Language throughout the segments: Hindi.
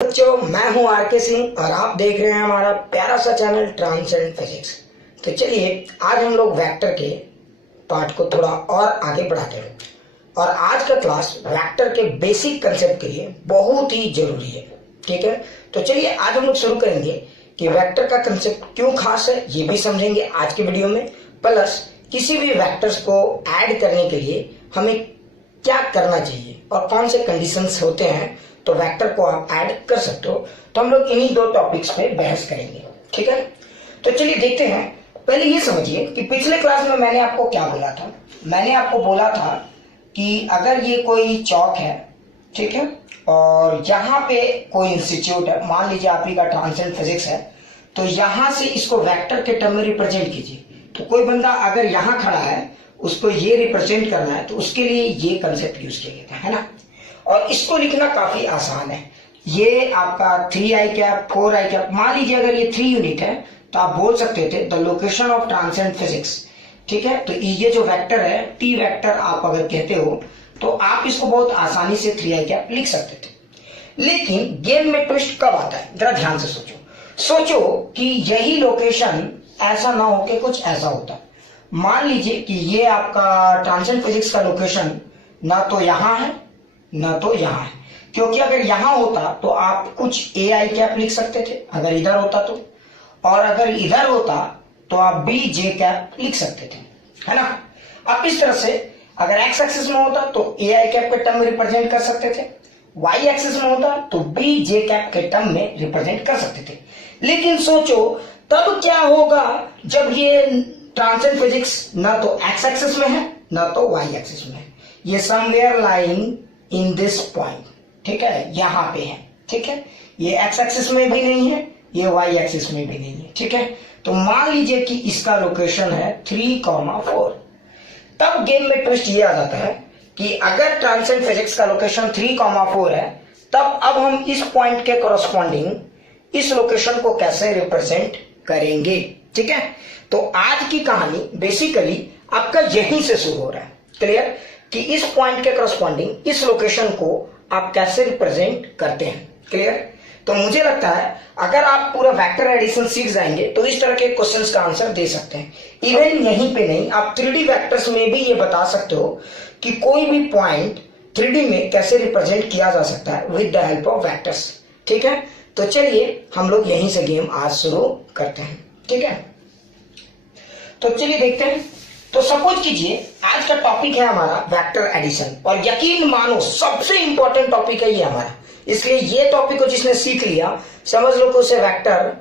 बच्चों, मैं हूं आर.के. सिंह और आप देख रहे हैं हमारा प्यारा सा चैनल ट्रांसेंड फिजिक्स। तो चलिए आज हम लोग वेक्टर के पार्ट को थोड़ा और आगे बढ़ाते हैं और आज का क्लास वेक्टर के बेसिक कंसेप्ट के लिए बहुत ही जरूरी है। ठीक है, तो चलिए आज हम लोग शुरू करेंगे कि वेक्टर का कंसेप्ट क्यों खास है ये भी समझेंगे आज के वीडियो में। प्लस किसी भी वेक्टर्स को ऐड करने के लिए हमें क्या करना चाहिए और कौन से कंडीशंस होते हैं तो वेक्टर को आप ऐड कर सकते हो। तो हम लोग इन्हीं दो टॉपिक्स पे बहस करेंगे। ठीक है, तो चलिए देखते हैं। पहले ये समझिए कि पिछले क्लास में मैंने आपको क्या बोला था। मैंने आपको बोला था कि अगर ये कोई चौक है, ठीक है, और यहाँ पे कोई इंस्टीट्यूट है, मान लीजिए आप ही का ट्रांसेंड फिजिक्स है, तो यहां से इसको वेक्टर के टर्म में रिप्रेजेंट कीजिए। तो कोई बंदा अगर यहाँ खड़ा है, उसको ये रिप्रेजेंट करना है, तो उसके लिए ये कंसेप्ट यूज किया गया है ना। और इसको लिखना काफी आसान है। ये आपका 3i कैप 4i कैप, मान लीजिए अगर ये 3 यूनिट है तो आप बोल सकते थे the location of transcend physics. ठीक है, तो ये जो वेक्टर है टी वेक्टर आप अगर कहते हो तो आप इसको बहुत आसानी से 3i कैप लिख सकते थे। लेकिन गेम में ट्विस्ट कब आता है, जरा ध्यान से सोचो कि यही लोकेशन ऐसा ना होके कुछ ऐसा होता। मान लीजिए कि ये आपका ट्रांसेंड फिजिक्स का लोकेशन ना तो यहां है ना तो यहां है, क्योंकि अगर यहां होता तो आप कुछ ai कैप लिख सकते थे अगर इधर होता तो, और अगर इधर होता तो आप bj कैप लिख सकते थे, है ना। आप इस तरह से अगर x एक्सिस में होता तो ai कैप के टर्म में रिप्रेजेंट कर सकते थे, y एक्सिस में होता तो bj कैप के टर्म में रिप्रेजेंट कर सकते थे। लेकिन सोचो तब क्या होगा जब ये ट्रांसेंड फिजिक्स ना तो x एक्सिस में है ना तो y एक्सिस में है, ये somewhere lying in this point, ठीक है, यहां पे है। ठीक है, ये x एक्सिस में भी नहीं है, ये y एक्सिस में भी नहीं है। ठीक है, तो मान लीजिए कि इसका लोकेशन है 3,4। तब गेम में ट्विस्ट ये आ जाता है कि अगर ट्रांसेंड फिजिक्स का लोकेशन 3,4 है, तब अब हम इस पॉइंट के कोरस्पॉन्डिंग इस लोकेशन को कैसे रिप्रेजेंट करेंगे। ठीक है, तो आज की कहानी बेसिकली आपका यहीं से शुरू हो रहा है। क्लियर, कि इस पॉइंट के करस्पॉन्डिंग इस लोकेशन को आप कैसे रिप्रेजेंट करते हैं। क्लियर, तो मुझे लगता है अगर आप पूरा वेक्टर एडिशन सीख जाएंगे तो इस तरह के क्वेश्चंस का आंसर दे सकते हैं। इवन यहीं पे नहीं, आप 3D वेक्टर्स में भी ये बता सकते हो कि कोई भी पॉइंट 3D में कैसे रिप्रेजेंट किया जा सकता है with the help of vectors. ठीक है, तो चलिए हम लोग यहीं से गेम आज शुरू करते हैं। ठीक है, तो चलिए देखते हैं। तो सपोज कीजिए आज का टॉपिक है हमारा वेक्टर एडिशन, और यकीन मानो सबसे इंपॉर्टेंट टॉपिक है ये हमारा। इसलिए ये टॉपिक को जिसने सीख लिया समझ लो कि उसे वेक्टर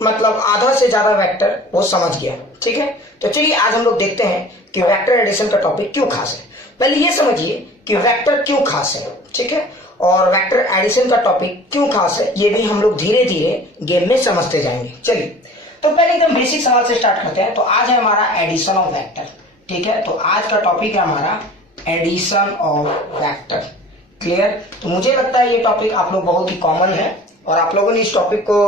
मतलब आधा से ज्यादा वेक्टर वो समझ गया। ठीक है, तो चलिए आज हम लोग देखते हैं कि वेक्टर एडिशन का टॉपिक क्यों खास है। पहले ये समझिए कि वेक्टर क्यों खास है, ठीक है, और वेक्टर एडिशन का टॉपिक क्यों खास है ये भी हम लोग धीरे धीरे गेम में समझते जाएंगे। चलिए तो पहले एकदम बेसिक सवाल से स्टार्ट करते हैं। तो आज है हमारा एडिशन ऑफ वेक्टर। ठीक है, तो आज का टॉपिक है हमारा एडिशन ऑफ वेक्टर। क्लियर, तो मुझे लगता है ये टॉपिक आप लोग बहुत ही कॉमन है और आप लोगों ने इस टॉपिक को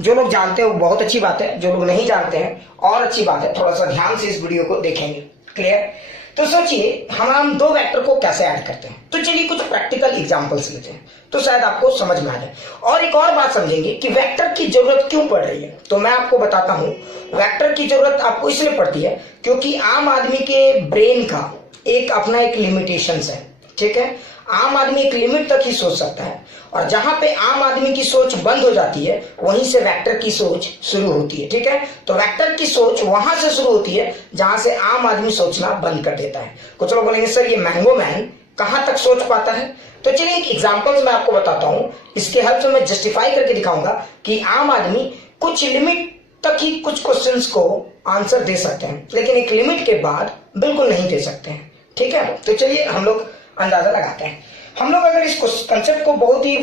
जो लोग जानते हैं वो बहुत अच्छी बात है, जो लोग नहीं जानते हैं और अच्छी बात है, थोड़ा सा ध्यान से इस वीडियो को देखेंगे। क्लियर, तो सोचिए हम दो वेक्टर को कैसे ऐड करते हैं। तो चलिए कुछ प्रैक्टिकल एग्जांपल्स लेते हैं तो शायद आपको समझ में आ जाए। और एक और बात समझेंगे कि वेक्टर की जरूरत क्यों पड़ रही है। तो मैं आपको बताता हूं, वेक्टर की जरूरत आपको इसलिए पड़ती है क्योंकि आम आदमी के ब्रेन का एक अपना एक लिमिटेशंस है। ठीक है, आम आदमी एक लिमिट तक ही सोच सकता है, और जहां पे आम आदमी की सोच बंद हो जाती है वहीं से वेक्टर की सोच शुरू होती है। ठीक है, तो वेक्टर की सोच वहां से शुरू होती है जहां से आम आदमी सोचना बंद कर देता है। कुछ लोग बोलेंगे सर ये मैंगो मैन कहां तक सोच पाता है। तो चलिए एक एग्जांपल्स मैं आपको बताता हूं, इसके हेल्प से मैं जस्टिफाई करके दिखाऊंगा कि आम आदमी कुछ लिमिट तक ही कुछ क्वेश्चंस को आंसर दे सकते हैं, लेकिन एक लिमिट के बाद बिल्कुल नहीं दे सकते हैं। ठीक है, तो चलिए हम लोग अंदाजा लगाते हैं। हम लोग अगर इस कंसेप्ट को बहुत ही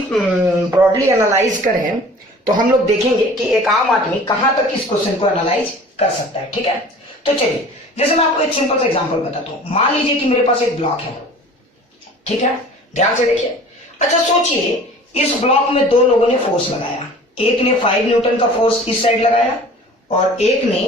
ब्रॉडली एनालाइज करें तो हम लोग देखेंगे कि एक आम आदमी कहां तक इस क्वेश्चन को एनालाइज कर सकता है। ठीक है, तो चलिए जैसे मैं आपको एक सिंपल सा एग्जांपल बताता हूं। मान लीजिए कि मेरे पास एक ब्लॉक है, ठीक है, ध्यान से देखिए। अच्छा सोचिए इस ब्लॉक में दो लोगों ने फोर्स लगाया, एक ने 5 न्यूटन का फोर्स इस साइड लगाया और एक ने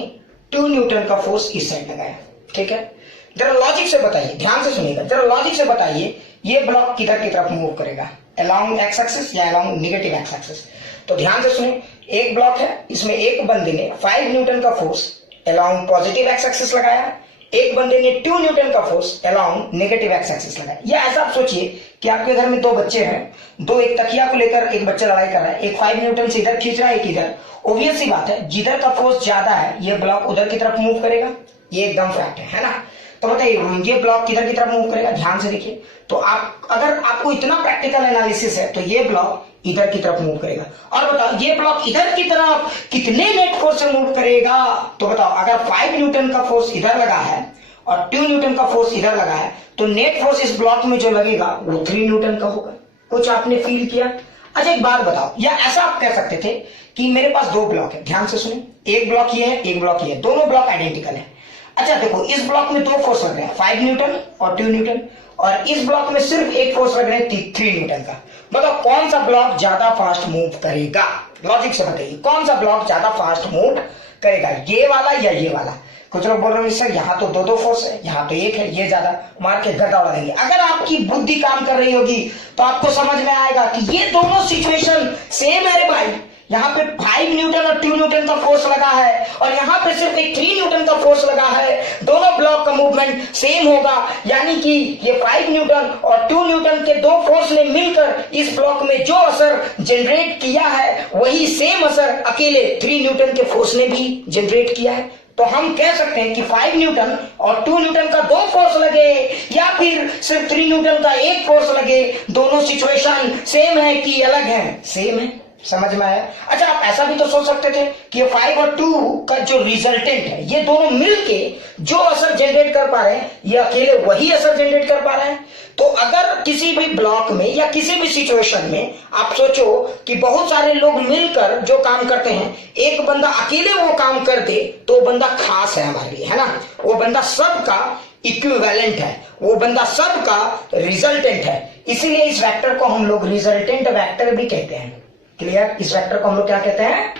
2 न्यूटन का फोर्स इस साइड लगाया। ठीक है, जरा लॉजिक से बताइए, ध्यान से सुनिएगा, जरा लॉजिक से बताइए ये ब्लॉक किधर की तरफ मूव करेगा। अलोंग एक्स एक्सिस या अलोंग नेगेटिव एक्स एक्सिस। तो ध्यान से सुनिए, एक ब्लॉक है, इसमें एक बंदे ने 5 न्यूटन का force along positive x axis लगाया, एक बंदे ने 2 न्यूटन का force along negative x axis लगाया। या ऐसा आप सोचिए कि आपके घर में दो बच्चे हैं, दो एक तकिया को लेकर एक बच्चा लड़ाई कर रहा है, एक 5 न्यूटन से इधर खींच रहा है, एक इधर। ऑब्वियस सी बात है, जिधर का फोर्स ज्यादा है ये ब्लॉक उधर की तरफ मूव करेगा, ये एकदम फैक्ट है ना। तो बताइए ये ब्लॉक किधर की तरफ मूव करेगा, ध्यान से देखिए। तो आप अगर आपको इतना प्रैक्टिकल एनालिसिस है तो ये ब्लॉक इधर की तरफ मूव करेगा। और बताओ ये ब्लॉक इधर की तरफ कितने नेट फोर्स से मूव करेगा, तो बताओ अगर 5 न्यूटन का फोर्स इधर लगा है और 2 न्यूटन का फोर्स इधर लगा है तो नेट फोर्स इस ब्लॉक में जो लगेगा वो 3 न्यूटन का होगा। कुछ आपने फील किया? अच्छा एक बात बताओ, या ऐसा आप कह सकते थे कि मेरे पास दो ब्लॉक है, ध्यान से सुनिए, एक ब्लॉक ये है, एक ब्लॉक ये है, दोनों ब्लॉक आइडेंटिकल है। अच्छा देखो इस ब्लॉक में दो फोर्स लग रहे हैं, 5 न्यूटन और 2 न्यूटन, और इस ब्लॉक में सिर्फ एक फोर्स लग रहे हैं 3 न्यूटन का। बताओ कौन सा ब्लॉक ज्यादा फास्ट मूव करेगा, लॉजिक से बताइए कौन सा ब्लॉक ज्यादा फास्ट मूव करेगा, ये वाला या ये वाला। कुछ लोग बोल रहे हैं सर यहाँ तो दो फोर्स है, यहाँ तो एक है, ये ज्यादा, मार के गदा उड़ा देंगे। अगर आपकी बुद्धि काम कर रही होगी तो आपको समझ में आएगा कि ये दोनों सिचुएशन सेम है रे भाई। यहाँ पे 5 न्यूटन और 2 न्यूटन का फोर्स लगा है और यहाँ पे सिर्फ एक 3 न्यूटन का फोर्स लगा है, दोनों ब्लॉक का मूवमेंट सेम होगा। यानी कि ये 5 न्यूटन और 2 न्यूटन के दो फोर्स ने मिलकर इस ब्लॉक में जो असर जनरेट किया है वही सेम असर अकेले 3 न्यूटन के फोर्स ने भी जनरेट किया है। तो हम कह सकते हैं कि 5 न्यूटन और 2 न्यूटन का दो फोर्स लगे या फिर सिर्फ 3 न्यूटन का एक फोर्स लगे, दोनों सिचुएशन सेम है कि अलग है, सेम है। समझ में आया? अच्छा आप ऐसा भी तो सोच सकते थे कि ये 5 और 2 का जो रिजल्टेंट है ये दोनों मिलके जो असर जनरेट कर पा रहे हैं ये अकेले वही असर जनरेट कर पा रहे हैं। तो अगर किसी भी ब्लॉक में या किसी भी सिचुएशन में आप सोचो कि बहुत सारे लोग मिलकर जो काम करते हैं, एक बंदा अकेले वो काम कर दे तो बंदा खास है हमारे लिए, है ना। वो बंदा सबका इक्विवेलेंट है, वो बंदा सबका रिजल्टेंट है। इसीलिए इस वेक्टर को हम लोग रिजल्टेंट वेक्टर भी कहते हैं। क्लियर? इस वेक्टर को हम लोग क्या कहते हैं?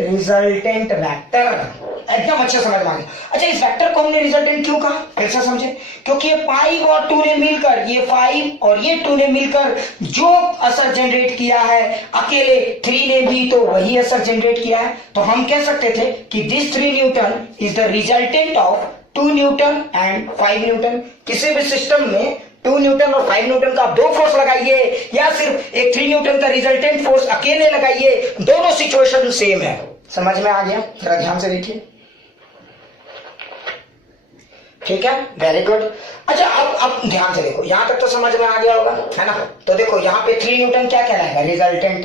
Resultant vector. एकदम अच्छे समझ में आ गया। अच्छा इस वेक्टर को हमने रिजल्टेंट क्यों कहा, फिर से समझे, क्योंकि ये 5 और 2 ने मिलकर, ये 5 और ये 2 ने मिलकर जो असर जनरेट किया है अकेले 3 ने भी तो वही असर जनरेट किया है। तो हम कह सकते थे कि this 3 Newton is the resultant of 2 Newton and 5 Newton. किसी भी सिस्टम में 2 न्यूटन और 5 न्यूटन का दो फोर्स लगाइए या सिर्फ एक 3 न्यूटन का रिजल्टेंट फोर्स अकेले लगाइए, दोनों सिचुएशन सेम है। समझ में आ गया? जरा ध्यान से देखिए, ठीक है, वेरी गुड। अच्छा अब ध्यान से देखो, यहां तक तो समझ में आ गया होगा, है ना। तो देखो यहाँ पे 3 न्यूटन क्या कहलाएगा, रिजल्टेंट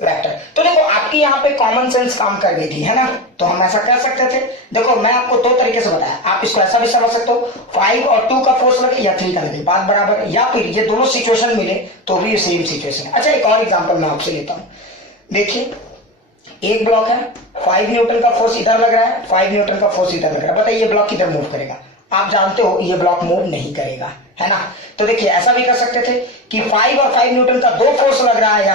वेक्टर। तो देखो आपकी यहाँ पे कॉमन सेंस काम कर गई थी, है ना। तो हम ऐसा कह सकते थे, देखो मैं आपको दो तरीके से बताया, आप इसको ऐसा भी समझ सकते हो 5 और 2 का फोर्स लगे या 3 का लगे, बात बराबर है, या फिर ये दोनों सिचुएशन मिले तो भी सेम सिचुएशन है। अच्छा एक और एग्जांपल मैं आपसे लेता हूँ। देखिए एक ब्लॉक है, 5 न्यूटन का फोर्स इधर लग रहा है, 5 न्यूटन का फोर्स इधर लग रहा है। बताइए ये ब्लॉक किधर मूव करेगा? आप जानते हो ये ब्लॉक मूव नहीं करेगा, है ना। तो देखिए ऐसा भी कर सकते थे कि 5 और 5 न्यूटन का दो फोर्स लग रहा है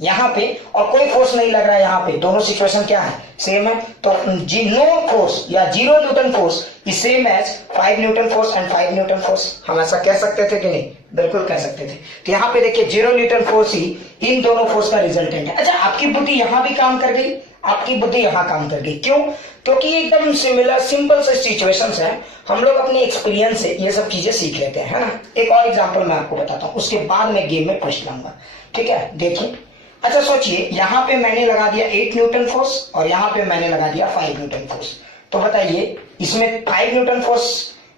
यहाँ पे और कोई फोर्स नहीं लग रहा है यहाँ पे, दोनों सिचुएशन क्या है, सेम है। तो नो फोर्स या 0 newton force is same as 5 newton force and 5 newton force. हम ऐसा कह सकते थे कि नहीं? बिल्कुल कह सकते थे। तो यहाँ पे देखिए 0 न्यूटन फोर्स ही इन दोनों फोर्स का रिजल्टेंट है। अच्छा आपकी बुद्धि यहाँ भी काम कर गई, आपकी बुद्धि यहाँ काम कर गई, क्यों? क्योंकि एकदम सिमिलर सिंपल से सिचुएशंस हैं, हम लोग अपने एक्सपीरियंस से ये सब चीजें सीख लेते हैं, है ना। एक और एग्जांपल मैं आपको बताता हूँ, उसके बाद मैं गेम में पूछ लूंगा, ठीक है। देखिए अच्छा सोचिए यहाँ पे मैंने लगा दिया 8 न्यूटन फोर्स और यहाँ पे मैंने लगा दिया 5 न्यूटन फोर्स। तो बताइए इसमें 5 न्यूटन फोर्स,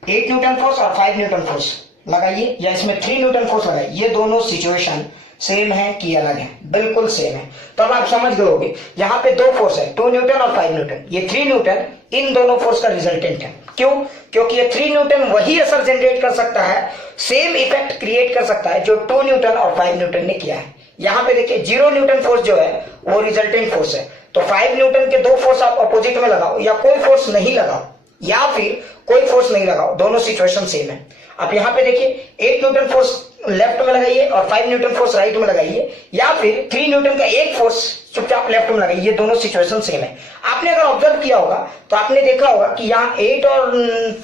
8 न्यूटन फोर्स और 5 न्यूटन फोर्स लगाइए, या इसमें 3 न्यूटन फोर्स लगाइए, ये दोनों सिचुएशन सेम है कि अलग है? बिल्कुल सेम है। तो अब आप समझ गए होंगे यहाँ पे दो फोर्स है, 2 न्यूटन और 5 न्यूटन, ये 3 न्यूटन इन दोनों फोर्स का रिजल्टेंट है। क्यों? क्योंकि ये 3 न्यूटन वही असर जनरेट कर सकता है, सेम इफेक्ट क्रिएट कर सकता है जो 2 न्यूटन और 5 न्यूटन ने किया है। यहाँ पे देखिए 0 न्यूटन फोर्स जो है वो रिजल्टेंट फोर्स है। तो 5 न्यूटन के दो फोर्स आप अपोजिट में लगाओ या कोई फोर्स नहीं लगाओ या फिर कोई फोर्स नहीं लगाओ, दोनों सिचुएशन सेम है। आप यहाँ पे देखिए 8 न्यूटन फोर्स लेफ्ट में लगाइए और 5 न्यूटन फोर्स राइट में लगाइए, या फिर 3 न्यूटन का एक फोर्स चुपचाप लेफ्ट में लगाइए, ये दोनों सिचुएशन सेम है। आपने अगर ऑब्जर्व किया होगा तो आपने देखा होगा कि यहाँ 8 और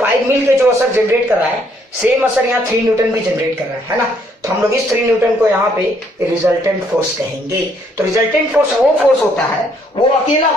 5 मिलकर जो असर जनरेट कर रहा है सेम असर यहाँ 3 न्यूटन भी जनरेट कर रहा है ना। तो हम लोग इस 3 न्यूटन को यहाँ पे रिजल्टेंट फोर्स कहेंगे। तो रिजल्टेंट फोर्स वो फोर्स होता है, वो अकेला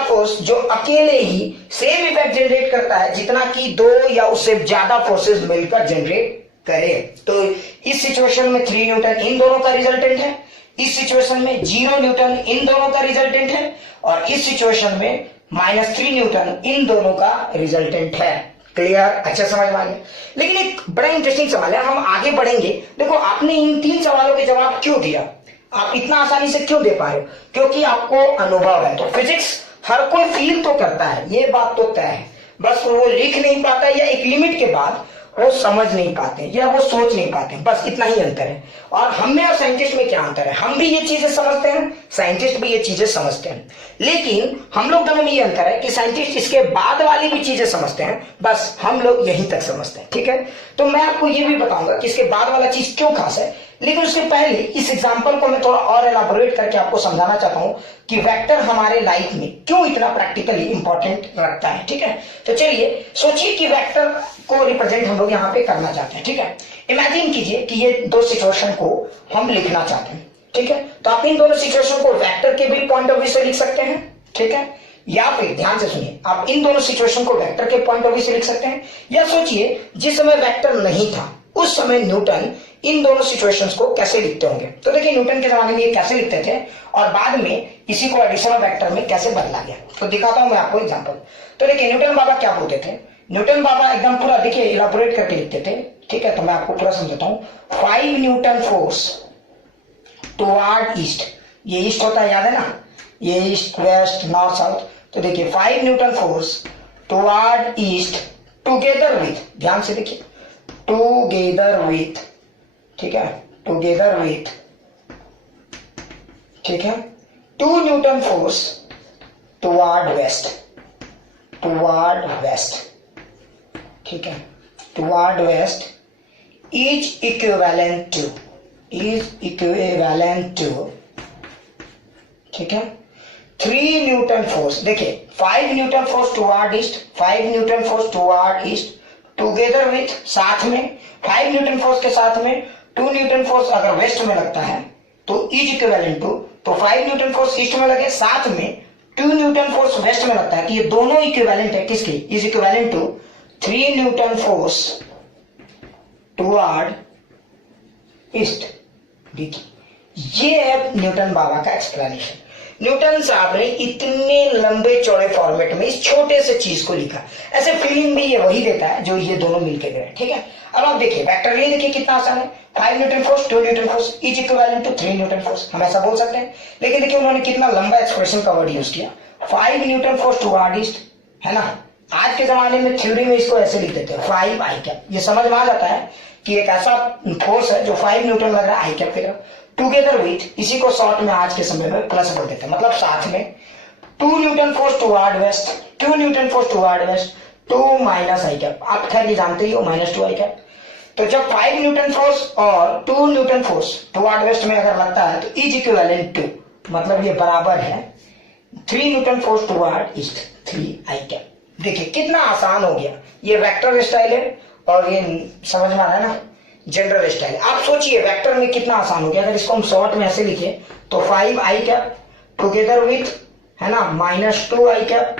फोर्स जो अकेले ही सेम इफेक्ट जनरेट करता है जितना कि 2 या उससे ज्यादा फोर्सेस मिलकर जनरेट करे। तो इस सिचुएशन में 3 न्यूटन इन दोनों का रिजल्टेंट है, इस सिचुएशन में 0 न्यूटन इन दोनों का रिजल्टेंट है, और इस सिचुएशन में -3 न्यूटन इन दोनों का रिजल्टेंट है। क्लियर? अच्छा समझ में आ गया। लेकिन एक बड़ा इंटरेस्टिंग सवाल है, हम आगे बढ़ेंगे। देखो आपने इन 3 सवालों के जवाब क्यों दिया, आप इतना आसानी से क्यों दे पा रहे हो? क्योंकि आपको अनुभव है। तो फिजिक्स हर कोई फील तो करता है, ये बात तो तय है, बस वो लिख नहीं पाता या एक लिमिट के बाद वो समझ नहीं पाते या वो सोच नहीं पाते, बस इतना ही अंतर है। और हम में और साइंटिस्ट में क्या अंतर है? हम भी ये चीजें समझते हैं, साइंटिस्ट भी ये चीजें समझते हैं, लेकिन हम लोग दोनों में ये अंतर है कि साइंटिस्ट इसके बाद वाली भी चीजें समझते हैं, बस हम लोग यहीं तक समझते हैं। ठीक है, तो मैं आपको ये भी बताऊंगा कि इसके बाद वाला चीज क्यों खास है, लेकिन उसके पहले इस एग्जाम्पल को मैं थोड़ा और एलाबोरेट करके आपको समझाना चाहता हूं कि वेक्टर हमारे लाइफ में क्यों इतना प्रैक्टिकली इंपॉर्टेंट रखता है। ठीक है, तो चलिए सोचिए कि वेक्टर को रिप्रेजेंट हम लोग यहाँ पे करना चाहते हैं। ठीक है, इमेजिन कीजिए कि ये 2 सिचुएशन को हम लिखना चाहते हैं। ठीक है, तो आप इन दोनों सिचुएशन को वेक्टर के भी पॉइंट ऑफ व्यू से लिख सकते हैं। ठीक है, या फिर ध्यान से सुनिए, आप इन दोनों सिचुएशन को वेक्टर के पॉइंट ऑफ व्यू से लिख सकते हैं, या सोचिए जिस समय वेक्टर नहीं था उस समय न्यूटन इन दोनों सिचुएशंस को कैसे लिखते होंगे। तो देखिए न्यूटन के जमाने में ये कैसे लिखते थे और बाद में इसी को एडिशनल वेक्टर में कैसे बदला गया, तो दिखाता हूं मैं आपको एग्जांपल। तो देखिए न्यूटन बाबा क्या बोलते थे, न्यूटन बाबा एकदम पूरा देखिए इलाबोरेट करके लिखते थे। ठीक है, तो मैं आपको पूरा समझाता हूं। 5 न्यूटन फोर्स टुवर्ड ईस्ट, ये ईस्ट होता है, याद है ना, ये ईस्ट वेस्ट नॉर्थ साउथ। तो देखिए 5 newton force toward east together with, ध्यान से देखिए, टुगेदर विथ, ठीक है, टुगेदर विथ, ठीक है, 2 newton force toward west, toward west, ठीक है, toward west is equivalent to, ठीक है, 3 न्यूटन फोर्स। देखिए 5 newton force toward east, 5 newton force toward east together with, साथ में 5 न्यूटन फोर्स के साथ में 2 न्यूटन फोर्स अगर वेस्ट में लगता है तो इज इक्विवेलेंट टू, तो 5 न्यूटन फोर्स ईस्ट में लगे साथ में 2 न्यूटन फोर्स वेस्ट में लगता है, कि ये दोनों इक्विवेलेंट है किसके, is equivalent to 3 newton force toward east. देखिए ये है न्यूटन बाबा का एक्सप्लेनेशन। न्यूटन साहब ने इतने लंबे चौड़े फॉर्मेट में इस छोटे से चीज को लिखा, ऐसे फीलिंग भी ये वही देता है जो ये दोनों मिलके गए। ठीक है, अब आप देखिए वेक्टर ये देखिए कितना आसान है, 5 newton force 2 newton force is equivalent to 3 newton force, हम ऐसा बोल सकते हैं। लेकिन देखिए उन्होंने कितना लंबा एक्सप्रेशन का वर्ड यूज किया, 5 न्यूटन फोर्स टुवर्ड ईस्ट, है ना। आज के जमाने में थ्योरी में इसको ऐसे लिख देते हैं 5 आई कैप, ये समझ में आ जाता है कि एक ऐसा फोर्स है जो 5 न्यूटन लग रहा है आई कैप की तरफ, टुगेदर विथ, इसी को शॉर्ट में आज के समय में प्लस बोल देते हैं, मतलब साथ में 2 newton force toward west, 2 newton force toward west, 2 minus i cap, आप खैर ये जानते ही हो -2 आई कैप। तो जब 5 न्यूटन फोर्स और 2 न्यूटन फोर्स टुवर्ड वेस्ट में अगर लगता है तो इज इक्विवेलेंट टू, मतलब ये बराबर है 3 न्यूटन फोर्स टुवर्ड ईस्ट, 3 आई कैप। देखिए कितना आसान हो गया, ये वेक्टर स्टाइल है और ये समझ में आ रहा है ना जनरल स्टाइल। आप सोचिए वेक्टर में कितना आसान हो गया, अगर इसको हम शॉर्ट में ऐसे लिखे तो 5 आई कैप टुगेदर विथ, है ना, -2 आई कैप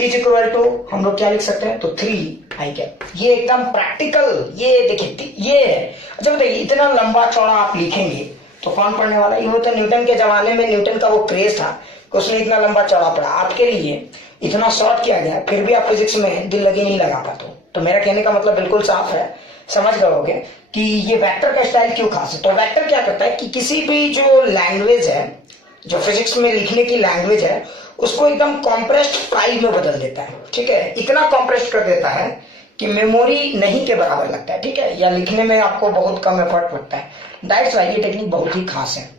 इज इक्वल टू, हम लोग क्या लिख सकते हैं, तो 3 आई कैप। ये एकदम प्रैक्टिकल, ये देखिए ये है। अच्छा बताइए इतना लंबा चौड़ा आप लिखेंगे तो कौन पढ़ने वाला, ये होता न्यूटन के जमाने में, न्यूटन का वो क्रेज था कि उसने इतना लंबा चौड़ा पढ़ा, आपके लिए इतना शॉर्ट किया गया, फिर भी आप फिजिक्स में दिल लगी नहीं लगा पाते। तो मेरा कहने का मतलब बिल्कुल साफ है, समझ गए होगे कि ये वेक्टर का स्टाइल क्यों खास है। तो वेक्टर क्या करता है कि किसी भी जो लैंग्वेज है, जो फिजिक्स में लिखने की लैंग्वेज है, उसको एकदम कॉम्प्रेस्ड फाइल में बदल देता है। ठीक है, इतना कॉम्प्रेस्ड कर देता है कि मेमोरी नहीं के बराबर लगता है। ठीक है, या लिखने में आपको बहुत कम एफर्ट लगता है। दैट्स व्हाई ये टेक्निक बहुत ही खास है।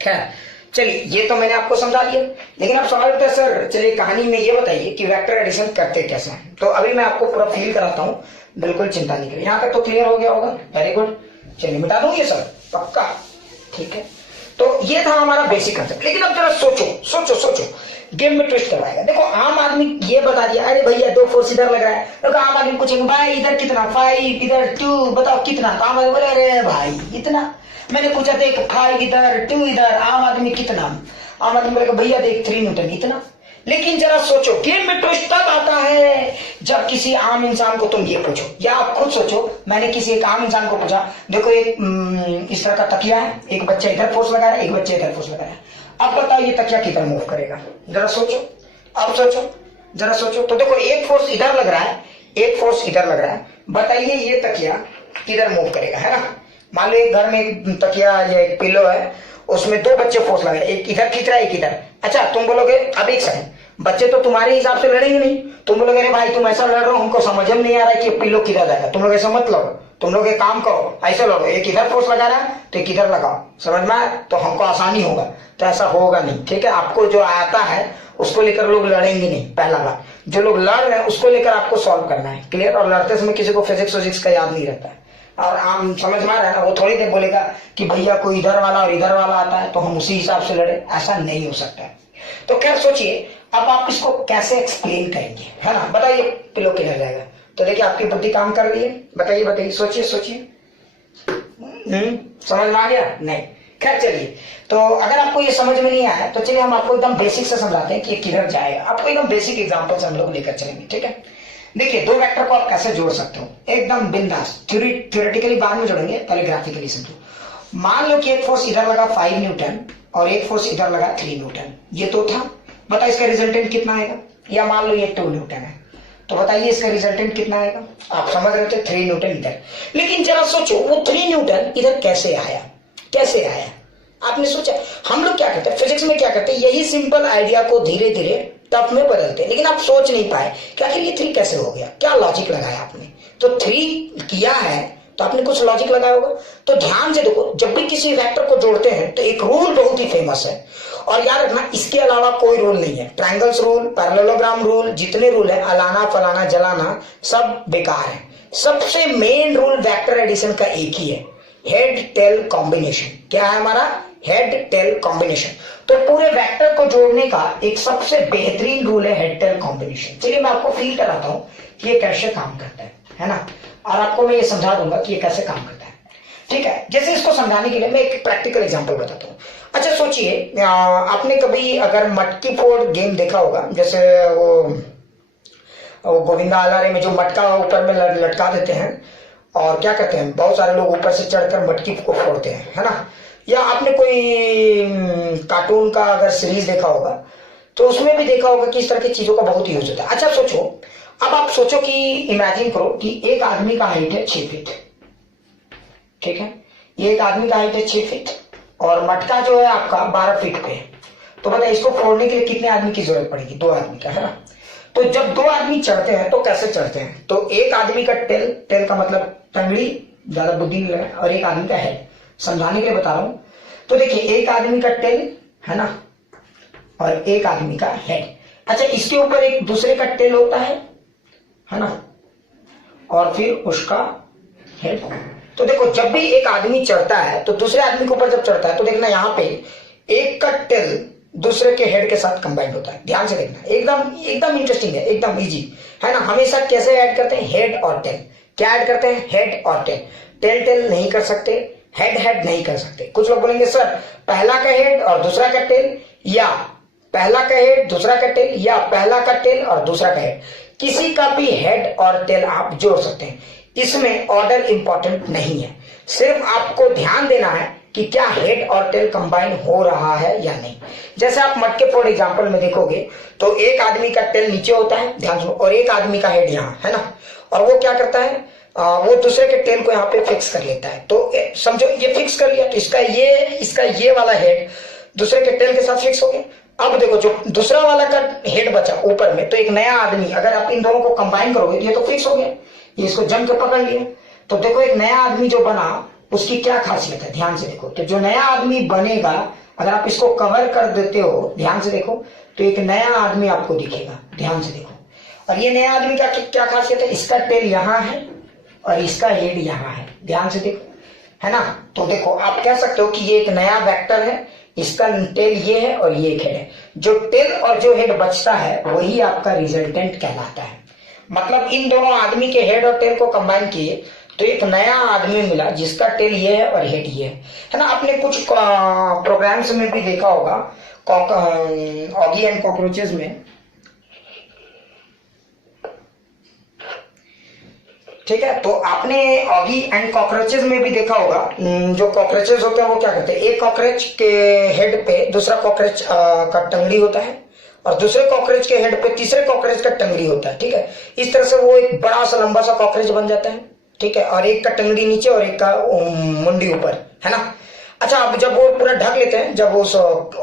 खैर चलिए, ये तो मैंने आपको समझा दिया, लेकिन आप सवाल उठता है सर चलिए कहानी में ये बताइए कि वेक्टर एडिशन करते कैसे हैं। तो अभी मैं आपको पूरा फील कराता हूँ, बिल्कुल चिंता नहीं करिए। यहाँ तक तो क्लियर हो गया होगा, वेरी गुड। चलिए मिटा दूंगी सर, पक्का, ठीक है। तो ये था हमारा बेसिक कंसेप्ट। लेकिन अब जरा सोचो सोचो सोचो, गेम में ट्विस्ट करवाएगा। देखो आम आदमी ये बता दिया, अरे भैया 2 फोर्स इधर लग रहा है, तो आम आदमी पूछेंगे भाई इधर कितना, 5 इधर 2 बताओ कितना, तो आम आदमी बोले अरे भाई इतना। मैंने पूछा था 5 इधर 2 इधर, आम आदमी कितना, आम आदमी बोलेगा भैया देख 3 न्यूटन इतना। लेकिन जरा सोचो, गेम में ट्विस्ट तब आता है जब किसी आम इंसान को तुम ये पूछो, या आप खुद सोचो, मैंने किसी एक आम इंसान को पूछा, देखो एक इस तरह का तकिया है, एक बच्चा इधर फोर्स लगा रहा है, एक बच्चा इधर फोर्स लगा रहा है, अब बताओ ये तकिया किधर मूव करेगा, जरा सोचो, अब सोचो जरा सोचो। तो देखो एक फोर्स इधर लग रहा है, एक फोर्स इधर लग रहा है, बताइए ये तकिया किधर मूव करेगा, है ना। मान लो एक घर में एक तकिया या एक पिलो है, उसमें 2 बच्चे फोर्स लग रहे हैं, एक इधर खींच रहा है एक इधर। अच्छा तुम बोलोगे अब एक सेकंड, बच्चे तो तुम्हारे हिसाब से लड़ेंगे नहीं, तुम बोलोगे अरे भाई तुम ऐसा लड़ रहे हो, हमको समझ में नहीं आ रहा है कि पिलो किधर जाएगा, तुम लोग ऐसा मत लड़ो, तुम लोग एक काम करो ऐसे लड़ो, एक इधर फोर्स लगा रहा है तो एक इधर लगाओ, समझ में आया, तो हमको आसानी होगा। तो ऐसा होगा नहीं, ठीक है। आपको जो आता है उसको लेकर लोग लड़ेंगे नहीं, पहला बात, जो लोग लड़ रहे हैं उसको लेकर आपको सॉल्व करना है, क्लियर। और लड़ते समय किसी को फिजिक्स का याद नहीं रहता है, और आम समझ में आ रहा है ना, वो थोड़ी देर बोलेगा कि भैया कोई इधर वाला और इधर वाला आता है तो हम उसी हिसाब से लड़े, ऐसा नहीं हो सकता है। तो खैर सोचिए अब आप इसको कैसे एक्सप्लेन करेंगे, है ना, बताइए पिलो किधर जाएगा। तो देखिए आपकी बुद्धि काम कर रही है, बताइए बताइए, सोचिए सोचिए। समझ में आ गया नहीं? खैर चलिए, तो अगर आपको ये समझ में नहीं आया तो चलिए हम आपको एकदम बेसिक से समझाते हैं कि ये किधर जाएगा। आपको एकदम बेसिक एग्जांपल से हम लोग लेकर चलेंगे, ठीक है। देखिए 2 वेक्टर को आप कैसे जोड़ सकते हो, एकदम बिंदास, थ्योरेटिकली बाद में जोड़ेंगे, पहले ग्राफिकली समझो। मान लो कि एक फोर्स इधर लगा 5 न्यूटन और एक फोर्स इधर लगा 3 न्यूटन, ये तो था, बताओ इसका रिजल्टेंट कितना आएगा। या मान लो ये 2 न्यूटन है, तो बताइए इसका रिजल्टेंट कितना आएगा। आप समझ रहे थे 3 न्यूटन इधर, लेकिन जरा सोचो वो 3 न्यूटन इधर कैसे आया, कैसे आया, आपने सोचा। हम लोग क्या करते हैं फिजिक्स में, क्या करते हैं, यही सिंपल आइडिया को धीरे धीरे टफ में बदलते हैं, लेकिन आप सोच नहीं पाए कि आखिर ये 3 कैसे हो गया, क्या लॉजिक लगाया आपने। तो 3 किया है तो आपने कुछ लॉजिक लगाया होगा। तो ध्यान से देखो, जब भी किसी वेक्टर को जोड़ते हैं तो एक रूल बहुत ही फेमस है, और याद रखना इसके अलावा कोई रूल नहीं है। ट्रायंगल्स रूल, पैरेललोग्राम रूल, जितने रूल है, अलाना फलाना जलाना सब बेकार है। सबसे मेन रूल वेक्टर एडिशन का एक ही है, हेड टेल कॉम्बिनेशन। क्या है हमारा? Head tail combination. तो पूरे वेक्टर को जोड़ने का एक सबसे बेहतरीन रूल है हेड टेल कॉम्बिनेशन। चलिए मैं आपको फील कराता हूं कि ये कैसे काम करता है ना, और आपको मैं ये समझा दूंगा कि ये कैसे काम करता है, ठीक है। जैसे इसको समझाने के लिए मैं एक प्रैक्टिकल एग्जांपल बताता हूँ। अच्छा सोचिए, आपने कभी अगर मटकी फोड़ गेम देखा होगा, जैसे वो गोविंदा आलारे में जो मटका ऊपर में लटका देते हैं और क्या कहते हैं, बहुत सारे लोग ऊपर से चढ़कर मटकी को फोड़ते हैं, है ना। या आपने कोई कार्टून का अगर सीरीज देखा होगा तो उसमें भी देखा होगा कि इस तरह की चीजों का बहुत यूज होता है। अच्छा सोचो, अब आप सोचो कि इमेजिन करो कि एक आदमी का हाइट है 6 फीट, ठीक है, ये एक आदमी का हाइट है 6 फीट और मटका जो है आपका 12 फीट पे है। तो बताइए इसको फोड़ने के लिए कितने आदमी की जरूरत पड़ेगी? 2 आदमी का, है ना। तो जब 2 आदमी चढ़ते हैं तो कैसे चढ़ते हैं? तो एक आदमी का टेल का मतलब टंगड़ी, ज्यादा बुद्धि नहीं लगा, और एक आदमी का हेड, समझाने के लिए बता रहा हूं। तो देखिए एक आदमी का टेल, है ना, और एक आदमी का हेड। अच्छा इसके ऊपर एक दूसरे का टेल होता है ना, और फिर उसका हेड। तो देखो जब भी एक आदमी चढ़ता है तो दूसरे आदमी के ऊपर जब चढ़ता है तो देखना यहाँ पे एक का टेल दूसरे के हेड के साथ कंबाइंड होता है। ध्यान से देखना, एकदम एकदम इंटरेस्टिंग है, एकदम इजी है ना। हमेशा कैसे ऐड करते हैं? हेड और टेल। क्या ऐड करते हैं? हेड और टेल। टेल टेल नहीं कर सकते, हेड हेड नहीं कर सकते। कुछ लोग बोलेंगे सर पहला का हेड और दूसरा का टेल, या पहला का हेड दूसरा का टेल, या पहला का टेल और दूसरा का हेड। किसी का भी हेड और टेल आप जोड़ सकते हैं, इसमें ऑर्डर इंपॉर्टेंट नहीं है। सिर्फ आपको ध्यान देना है कि क्या हेड और टेल कंबाइन हो रहा है या नहीं। जैसे आप मटके फोड़ एग्जांपल में देखोगे तो एक आदमी का टेल नीचे होता है, ध्यान सुनो, और एक आदमी का हेड यहाँ, है ना। और वो क्या करता है, वो दूसरे के टेल को यहाँ पे फिक्स कर लेता है। तो समझो ये फिक्स कर लिया तो इसका ये वाला हेड दूसरे के टेल के साथ फिक्स हो गया। अब देखो जो दूसरा वाला का हेड बचा ऊपर में, तो एक नया आदमी, अगर आप इन दोनों को कंबाइन करोगे तो ये तो फिक्स हो गया, ये इसको जम के पकड़ लिया। तो देखो एक नया आदमी जो बना उसकी क्या खासियत है, ध्यान से देखो। तो जो नया आदमी बनेगा, अगर आप इसको कवर कर देते हो, ध्यान से देखो, तो एक नया आदमी आपको दिखेगा, ध्यान से देखो। और ये नया आदमी का क्या खासियत है? इसका टेल यहाँ है और इसका हेड यहाँ है, ध्यान से देखो, है ना। तो देखो आप कह सकते हो कि ये एक नया वेक्टर है, इसका टेल ये है और ये एक हेड है। जो टेल और जो हेड बचता है वही आपका रिजल्टेंट कहलाता है। मतलब इन दोनों आदमी के हेड और टेल को कंबाइन किए तो एक नया आदमी मिला जिसका टेल ये है और हेड ये है ना। आपने कुछ प्रोग्राम्स में भी देखा होगा, ऑगी एंड कॉकरोचेस में, ठीक है। तो आपने ऑगी एंड कॉकरोचेस में भी देखा होगा, जो कॉकरोचेस होते हैं वो क्या करते हैं, एक कॉकरोच के हेड पे दूसरा कॉकरोच का टंगड़ी होता है और दूसरे कॉकरोच के हेड पे तीसरे कॉकरोच का टंगड़ी होता है, ठीक है। इस तरह से वो एक बड़ा सा लंबा सा कॉकरोच बन जाता है, ठीक है। और एक का टंगड़ी नीचे और एक का मुंडी ऊपर, है ना। अच्छा, अब जब वो पूरा ढक लेते हैं, जब वो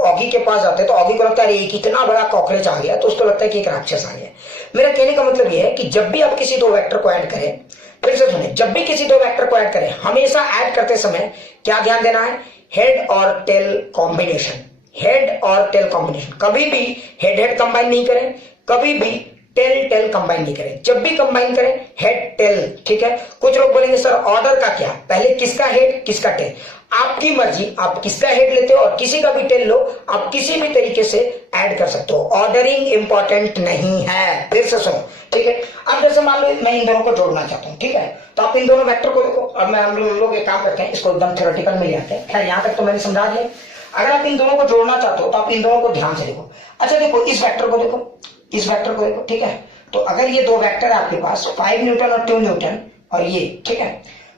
ऑगी के पास जाते हैं तो ऑगी को लगता है एक इतना बड़ा कॉकरोच आ गया, तो उसको लगता है कि एक राक्षस आ गया। मेरा कहने का मतलब ये है कि जब भी आप किसी दो वेक्टर को ऐड करें, फिर से सुनिए, जब भी किसी दो वेक्टर को ऐड करें हमेशा ऐड करते समय क्या ध्यान देना है, हेड और टेल कॉम्बिनेशन। हेड और टेल कॉम्बिनेशन, कभी भी हेड हेड कंबाइन नहीं करें, कभी भी टेल टेल कंबाइन नहीं करें। जब भी कंबाइन करें हेड टेल, ठीक है। कुछ लोग बोलेंगे सर ऑर्डर का क्या, पहले किसका हेड किसका टेल, आपकी मर्जी, आप किसका हेड लेते हो और किसी का भी टेल लो, आप किसी भी तरीके से ऐड कर सकते हो। ऑर्डरिंग इंपॉर्टेंट नहीं है, फिर से सुनो, ठीक है। अब जैसे मान लो मैं इन दोनों को जोड़ना चाहता हूं, ठीक है, तो आप इन दोनों वेक्टर को देखो। अब हम लोग एक काम करते हैं, इसको एकदम थ्योरेटिकल में ले आते हैं। खैर यहां तक तो मैंने समझा दिया। अगर आप इन दोनों को जोड़ना चाहते हो तो आप इन दोनों को ध्यान से देखो। अच्छा देखो, इस वेक्टर को देखो, इस वेक्टर को देखो, ठीक है। तो अगर ये दो वेक्टर है आपके पास 5 न्यूटन और 2 न्यूटन और ये, ठीक है,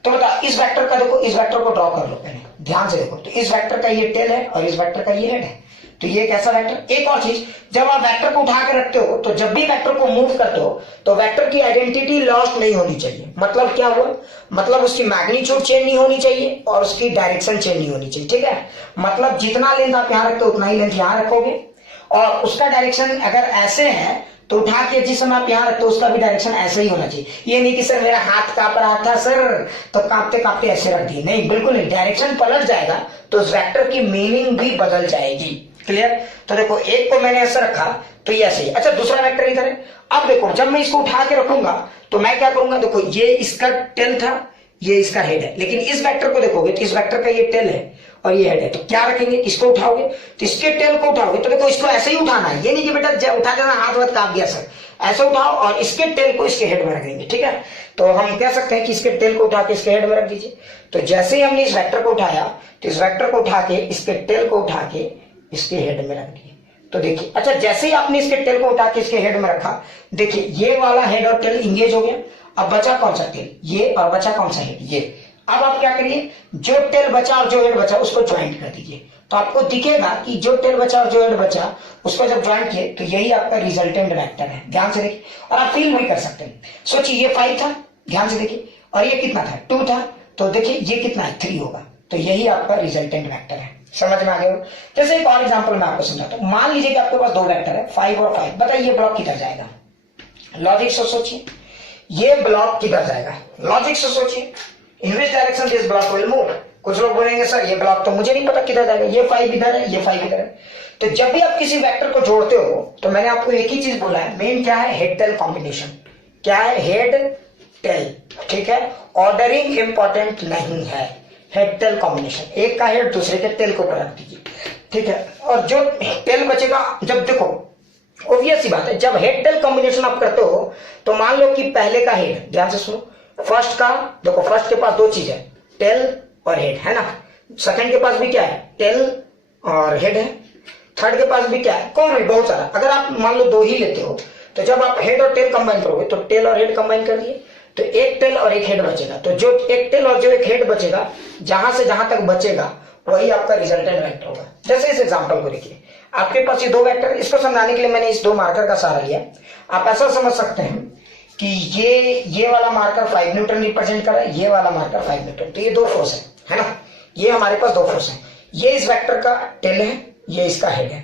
तो बता इस वेक्टर का देखो, इस वेक्टर को ड्रॉ कर लो पहले, ध्यान से देखो। तो इस वेक्टर का ये टेल है और इस वेक्टर का ये हेड है, तो ये कैसा वेक्टर। एक और चीज, जब आप वेक्टर को उठा के रखते हो तो जब भी वेक्टर को मूव करते हो तो वेक्टर की आइडेंटिटी लॉस्ट नहीं होनी चाहिए। मतलब क्या हुआ, मतलब उसकी मैग्नीट्यूड चेंज नहीं होनी चाहिए और उसकी डायरेक्शन चेंज नहीं होनी चाहिए, ठीक है। मतलब जितना लेंथ आप यहां रखते हो उतना ही लेंथ यहां रखोगे और उसका डायरेक्शन अगर ऐसे है तो उठा के जिस समय आप यहां रखते हो उसका भी डायरेक्शन ऐसे ही होना चाहिए। ये नहीं कि सर मेरा हाथ कांप रहा था सर तो कांपते कांपते ऐसे रख दिए, नहीं, बिल्कुल नहीं। डायरेक्शन पलट जाएगा तो उस वेक्टर की मीनिंग भी बदल जाएगी। क्लियर। तो देखो एक को मैंने ऐसे रखा तो ये ऐसे ही। अच्छा दूसरा वेक्टर इधर है। अब देखो जब मैं इसको उठा के रखूंगा तो मैं क्या करूंगा, देखो ये इसका टेल था, ये इसका हेड है, लेकिन इस वेक्टर को देखोगे तो इस वेक्टर का ये टेल है और ये हेड है। तो क्या रखेंगे, इसको उठाओगे तो इसके टेल को उठाओगे, तो देखो इसको ऐसे ही उठाना है, ये नहीं कि बेटा उठा के हाथ वाथ कांप गया सर, ऐसे उठाओ और इसके टेल को इसके हेड में रखेंगे, ठीक है। तो हम कह सकते हैं कि इसके टेल को उठा के इसके हेड में रख दीजिए। तो जैसे ही हमने इस वेक्टर को उठाया तो इस वेक्टर को उठा के इसके टेल को उठा के इसके हेड में रख दिए। तो देखिए, अच्छा जैसे ही आपने इसके टेल को उठा के इसके हेड में रखा, देखिए ये वाला हेड और टेल इंगेज हो गया। अब बचा कौन सा टेल, ये, और बचा कौन सा हेड, ये। अब आप क्या करिए, जो टेल बचा और जो हेड बचा उसको ज्वाइंट कर दीजिए, तो आपको दिखेगा कि जो टेल बचा और जो हेड बचा उसको जब ज्वाइंट किए तो यही आपका रिजल्टेंट वेक्टर है। ध्यान से देखिए, और आप फील भी कर सकते हैं। सोचिए ये 5 था, ध्यान से देखिए, और ये कितना था, 2 था, तो देखिए ये कितना है, 3 होगा। तो यही आपका रिजल्टेंट वेक्टर है। समझ में आ गया। जैसे एक और एग्जांपल मैं आपको समझाता हूं। मान लीजिए कि आपके पास दो वेक्टर है 5 और 5, बताइए ये ब्लॉक किधर जाएगा, लॉजिक से सोचिए, ये ब्लॉक किधर जाएगा, लॉजिक से सोचिए, in which direction this block will move. कुछ लोग बोलेंगे सर ये ब्लॉक तो मुझे नहीं पता किधर जाएगा, ये 5 इधर है, ये 5 इधर है। तो जब भी आप किसी वेक्टर को जोड़ते हो तो मैंने आपको एक ही चीज बोला है, मेन क्या है, हेड टेल कॉम्बिनेशन। क्या है, हेड टेल, ठीक है। ऑर्डरिंग इंपॉर्टेंट नहीं है, हेड टेल कॉम्बिनेशन, एक का हेड दूसरे के टेल को ऊपर रख दीजिए, ठीक है। और जो टेल बचेगा, जब देखो ऑब्वियस सी बात है, जब हेड टेल कॉम्बिनेशन आप करते हो तो मान लो कि पहले का हेड, ध्यान से सुनो, फर्स्ट का देखो, फर्स्ट के पास दो चीज है, टेल और हेड, है ना। सेकंड के पास भी क्या है, टेल और हेड है। थर्ड के पास भी क्या है, कोई भी, बहुत सारा। अगर आप मान लो 2 ही लेते हो तो जब आप हेड और टेल कंबाइन करोगे तो टेल और हेड कंबाइन कर दिए तो एक टेल और एक हेड बचेगा। तो जो एक टेल और जो एक हेड बचेगा, जहां से जहां तक बचेगा वही आपका रिजल्टेंट वेक्टर होगा। जैसे इस एग्जांपल को देखिए, आपके पास ये 2 वेक्टर, इसको समझाने के लिए मैंने इस 2 मार्कर का सहारा लिया। आप ऐसा समझ सकते हैं कि ये वाला मार्कर 5 न्यूटन रिप्रेजेंट कर रहा है, ये वाला मार्कर 5 न्यूटन, तो ये 2 फोर्स है ना। ये हमारे पास 2 फोर्स है, ये इस वेक्टर का टेल है, ये इसका हेड है,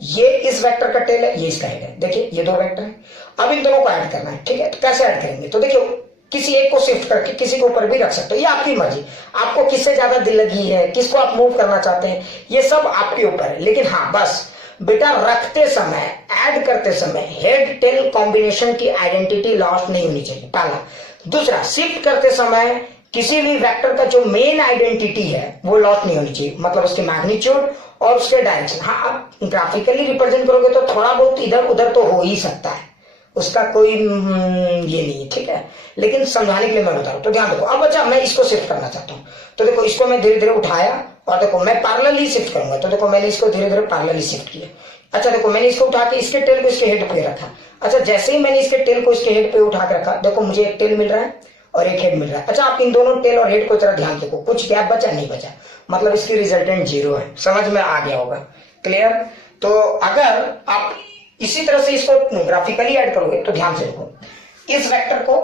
ये इस वेक्टर का टेल है, ये इसका हेड है। देखिए ये 2 वेक्टर है। अब इन दोनों को ऐड करना है, ठीक है। तो कैसे ऐड करेंगे, तो देखिए किसी एक को शिफ्ट करके किसी के ऊपर भी रख सकते हो, ये आपकी मर्जी, आपको किससे ज्यादा दिल लगी है, किसको आप मूव करना चाहते हैं, ये सब आपके ऊपर है। लेकिन हाँ बस बेटा, रखते समय, ऐड करते समय हेड टेल कॉम्बिनेशन की आइडेंटिटी लॉस्ट नहीं होनी चाहिए, पहला। दूसरा, शिफ्ट करते समय किसी भी वेक्टर का जो मेन आइडेंटिटी है वो लॉस्ट नहीं होनी चाहिए, मतलब उसकी मैग्नीट्यूड और उसके डायरेक्शन। हाँ, आप ग्राफिकली रिप्रेजेंट करोगे तो थोड़ा बहुत इधर उधर तो हो ही सकता है, उसका कोई ये नहीं है, ठीक है, लेकिन समझाने के लिए मैं बता रहा हूँ। तो ध्यान देखो, अब अच्छा मैं इसको शिफ्ट करना चाहता हूँ, तो देखो इसको मैं धीरे धीरे उठाया और देखो मैं पैरेलली शिफ्ट करूंगा, तो देखो मैंने इसको धीरे धीरे पैरेलली शिफ्ट किया। अच्छा देखो मैंने इसको उठा के इसके टेल को इसके हेड पे रखा। अच्छा जैसे ही मैंने इसके टेल को इसके हेड पे उठा के रखा, देखो मुझे एक टेल मिल रहा है और एक हेड मिल रहा है। अच्छा आप इन दोनों टेल और हेड को जरा ध्यान देखो, कुछ गैप बचा नहीं बचा, मतलब इसकी रिजल्टेंट 0 है। समझ में आ गया होगा, क्लियर। तो अगर आप इसी तरह से इसको ग्राफिकली ऐड करोगे तो ध्यान से देखो, इस वेक्टर को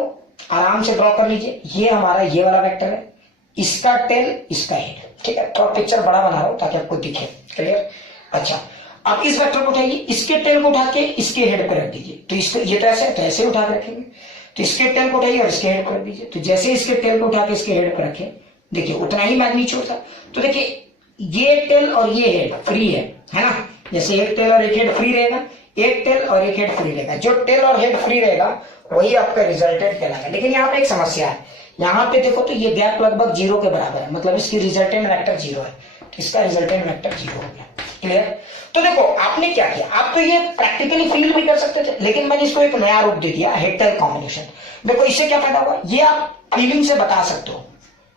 आराम से ड्रॉ कर लीजिए। ये हमारा ये वाला वेक्टर है, इसका टेल इसका हेड, ठीक है। थोड़ा पिक्चर बड़ा बना रहा हूं ताकि आपको दिखे, क्लियर। अच्छा आप इस वेक्टर को उठाइए, इसके टेल को उठा के इसके हेड पर रख दीजिए, तो इसको ये तो ऐसे उठा के रखेंगे, तो इसके टेल को उठाइए और इसके हेड पर रख दीजिए। तो जैसे इसके टेल को उठा के इसके हेड पर रखें, देखिए उतना ही मैग्नीट्यूड था। तो देखिए ये टेल और ये हेड फ्री है ना, जैसे एक टेल और एक हेड फ्री रहेगा, एक टेल और एक हेड फ्री रहेगा, जो टेल और हेड फ्री रहेगा वही आपका रिजल्टेंट कहलाएगा। लेकिन यहाँ पे एक समस्या है, यहाँ पे देखो तो ये गैप लगभग 0 के बराबर है, मतलब इसकी रिजल्टेंट वेक्टर 0 है, तो इसका रिजल्टेंट वेक्टर 0 हो गया, क्लियर। तो देखो आपने क्या किया, आप तो ये प्रैक्टिकली फील भी कर सकते थे, लेकिन मैंने इसको एक नया रूप दे दिया, हेड टेल कॉम्बिनेशन। देखो इससे क्या फायदा हुआ, ये आप फीलिंग से बता सकते हो,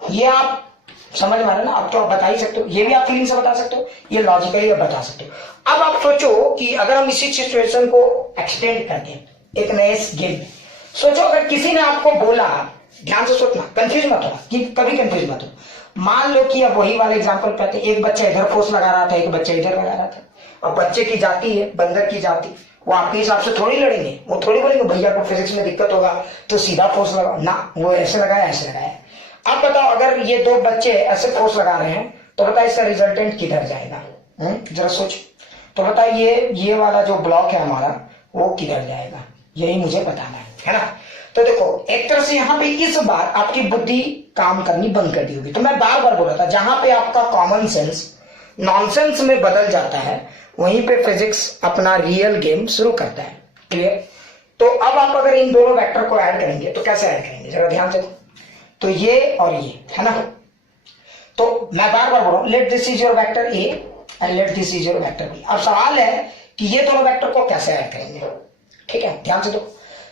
ये आप समझ में आ रहा है ना, अब तो आप बता ही सकते हो, ये भी आप फीलिंग से बता सकते हो, ये लॉजिकली आप बता सकते हो। अब आप सोचो कि अगर हम इसी सिचुएशन को एक्सटेंड कर दें एक नए गेम में, सोचो अगर किसी ने आपको बोला, ध्यान से सोचना, कंफ्यूज मत हो, कि कभी कंफ्यूज मत हो। मान लो कि अब वही वाले एग्जांपल पे आते, एक बच्चा इधर फोर्स लगा रहा था, एक बच्चा इधर लगा रहा था। अब बच्चे की जाति है बंदर की जाति, वो आपके हिसाब से थोड़ी लड़ेंगे, वो थोड़ी बोलेंगे भैया को फिजिक्स में दिक्कत होगा तो सीधा फोर्स लगाओ ना, वो ऐसे लगाया ऐसे लगाया। आप बताओ अगर ये दो बच्चे ऐसे फोर्स लगा रहे हैं तो बताओ इसका रिजल्टेंट किधर जाएगा, जरा सोचो। तो बताओ ये वाला जो ब्लॉक है हमारा वो किधर जाएगा, यही मुझे बताना है ना। तो देखो एक तरह से यहाँ पे इस बार आपकी बुद्धि काम करनी बंद कर दी होगी। तो मैं बार बार बोल रहा था, जहां पे आपका कॉमन सेंस नॉनसेंस में बदल जाता है वहीं पे फिजिक्स अपना रियल गेम शुरू करता है, क्लियर। तो अब आप अगर इन दोनों वेक्टर को ऐड करेंगे तो कैसे ऐड करेंगे, जरा ध्यान से। तो ये और ये है ना, तो मैं बार बार बोल रहा हूं, let this is your vector A and let this is your vector B. अब सवाल है कि ये दोनों वेक्टर को कैसे ऐड करेंगे, ठीक है, ध्यान से।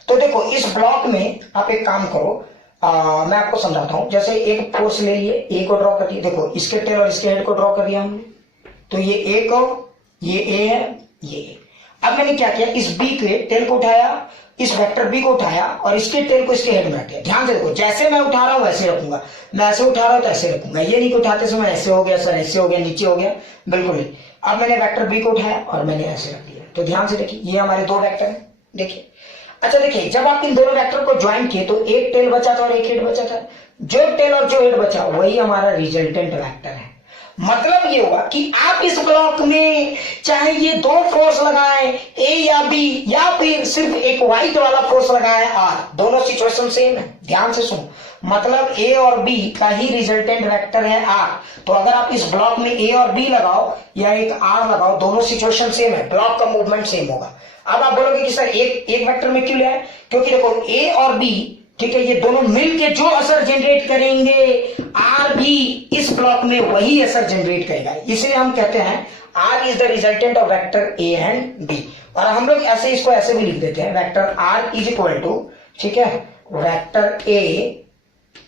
तो देखो इस ब्लॉक में आप एक काम करो, मैं आपको समझाता हूं। जैसे एक फोर्स ले लिए, ए को ड्रॉ कर दिया, देखो इसके टेल और इसके हेड को ड्रॉ कर दिया हमने, तो ये ए को, ये ए है, ये ए। अब मैंने क्या किया, इस बी के टेल को उठाया, इस वेक्टर बी को उठाया और इसके टेल को इसके हेड में रख दिया। ध्यान से देखो, जैसे मैं उठा रहा हूं वैसे रखूंगा, मैं ऐसे उठा रहा हूं तो ऐसे रखूंगा, ये नहीं कि उठाते समय ऐसे हो गया सर, ऐसे हो गया, नीचे हो गया, बिल्कुल नहीं। अब मैंने वेक्टर बी को उठाया और मैंने ऐसे रख दिया। तो ध्यान से देखिए, ये हमारे दो वेक्टर हैं, देखिए। अच्छा देखिए, जब आप इन दोनों वेक्टर को ज्वाइन किए तो एक टेल बचा था और एक हेड बचा था, जो टेल और जो हेड बचा वही हमारा रिजल्टेंट वेक्टर है। मतलब ये हुआ कि आप इस ब्लॉक में चाहे ये दो फोर्स लगाएं ए या बी, या फिर सिर्फ एक व्हाइट वाला फोर्स लगाएं आर, दोनों सिचुएशन सेम है। ध्यान से सुनो, मतलब ए और बी का ही रिजल्टेंट वेक्टर है आर। तो अगर आप इस ब्लॉक में ए और बी लगाओ या एक आर लगाओ, दोनों सिचुएशन सेम है, ब्लॉक का मूवमेंट सेम होगा। अब आप बोलोगे कि सर एक वेक्टर में क्यों ले आए, क्योंकि देखो ए और बी, ठीक है, ये दोनों मिलके जो असर जनरेट करेंगे आर भी इस ब्लॉक में वही असर जनरेट करेगा। इसलिए हम कहते हैं R is the resultant of vector A and B. और हम लोग ऐसे इसको ऐसे भी लिख देते हैं, vector R is equal to, ठीक है, वेक्टर ए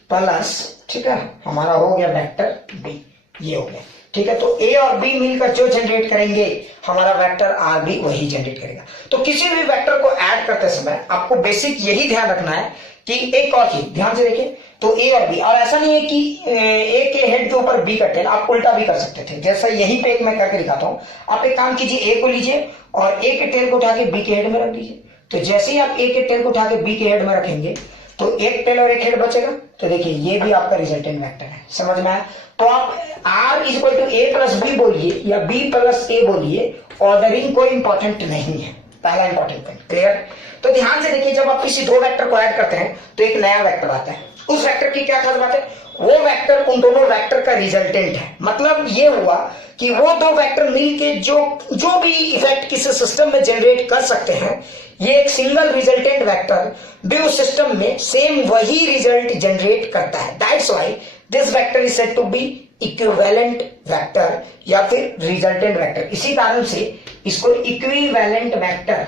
प्लस, ठीक है, हमारा हो गया वेक्टर बी, ये हो गया, ठीक है। तो ए और बी मिलकर जो जनरेट करेंगे हमारा वेक्टर आर भी वही जनरेट करेगा। तो किसी भी वेक्टर को ऐड करते समय आपको बेसिक यही ध्यान रखना है कि एक और चीज ध्यान से देखिए, तो ए और बी, और ऐसा नहीं है कि ए के हेड के ऊपर बी का टेल, आप उल्टा भी कर सकते थे, जैसा यहीं पे एक मैं करके दिखाता हूं। आप एक काम कीजिए, ए को लीजिए और ए के टेल को उठा के बी के हेड में रख दीजिए। तो जैसे ही आप ए के टेल को उठा के बी के हेड में रखेंगे तो एक टेल और एक हेड बचेगा। तो देखिए ये भी आपका रिजल्टेंट वेक्टर है, समझ में आया। तो आप R is equal to A plus B बोलिए या बी प्लस ए बोलिए, ऑर्डरिंग कोई इंपॉर्टेंट नहीं है, पहला इंपॉर्टेंट पॉइंट, क्लियर। तो ध्यान से देखिए, जब आप किसी दो वेक्टर को ऐड करते हैं तो एक नया वेक्टर आता है। उस वेक्टर की क्या खास बात है, वो वेक्टर उन दोनों वेक्टर का रिजल्टेंट है। मतलब ये हुआ कि वो दो वेक्टर मिलके जो भी इफेक्ट किसी सिस्टम में जनरेट कर सकते हैं, ये एक सिंगल रिजल्टेंट वेक्टर भी उस सिस्टम में सेम वही रिजल्ट जनरेट करता है। That's why this vector is said to be equivalent vector या फिर रिजल्टेंट वेक्टर। इसी कारण से इसको इक्विवेलेंट वेक्टर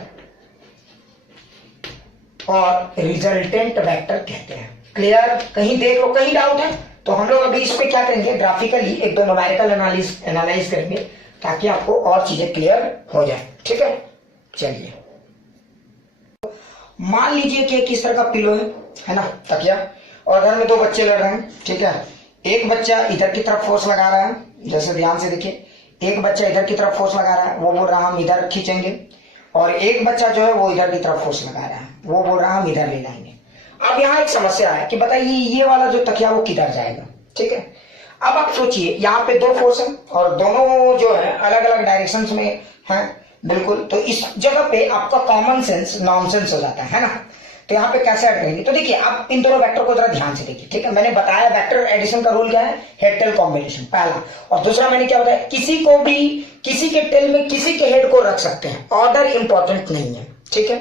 और रिजल्टेंट वेक्टर कहते हैं। क्लियर? कहीं देख लो, कहीं डाउट है तो हम लोग अभी इस पे क्या करेंगे, ग्राफिकली एक दो न्यूमेरिकल एनालाइज करेंगे ताकि आपको और चीजें क्लियर हो जाए। ठीक है, चलिए मान लीजिए कि किस तरह का पिलो है ना, तकिया, और घर में दो बच्चे लड़ रहे हैं। ठीक है, एक बच्चा इधर की तरफ फोर्स लगा रहा है, जैसे ध्यान से देखिए, एक बच्चा इधर की तरफ फोर्स लगा रहा है, वो बोल रहा हम इधर खींचेंगे, और एक बच्चा जो है वो इधर की तरफ फोर्स लगा रहा है, वो बोल रहा हम इधर ले जाएंगे। अब यहाँ एक समस्या है कि बताइए ये वाला जो तकिया वो किधर जाएगा। ठीक है, अब आप सोचिए यहाँ पे दो फोर्स है और दोनों जो है अलग अलग डायरेक्शन में है, बिल्कुल। तो इस जगह पे आपका कॉमन सेंस नॉनसेंस हो जाता है ना। तो यहाँ पे कैसे ऐड करेंगे, तो देखिए आप इन दोनों वेक्टर को जरा ध्यान से देखिए। ठीक है, मैंने बताया वेक्टर एडिशन का रूल क्या है, हेड टेल कॉम्बिनेशन पहला, और दूसरा मैंने क्या बताया, किसी को भी किसी के टेल में किसी के हेड को रख सकते हैं, ऑर्डर इंपॉर्टेंट नहीं है। ठीक है,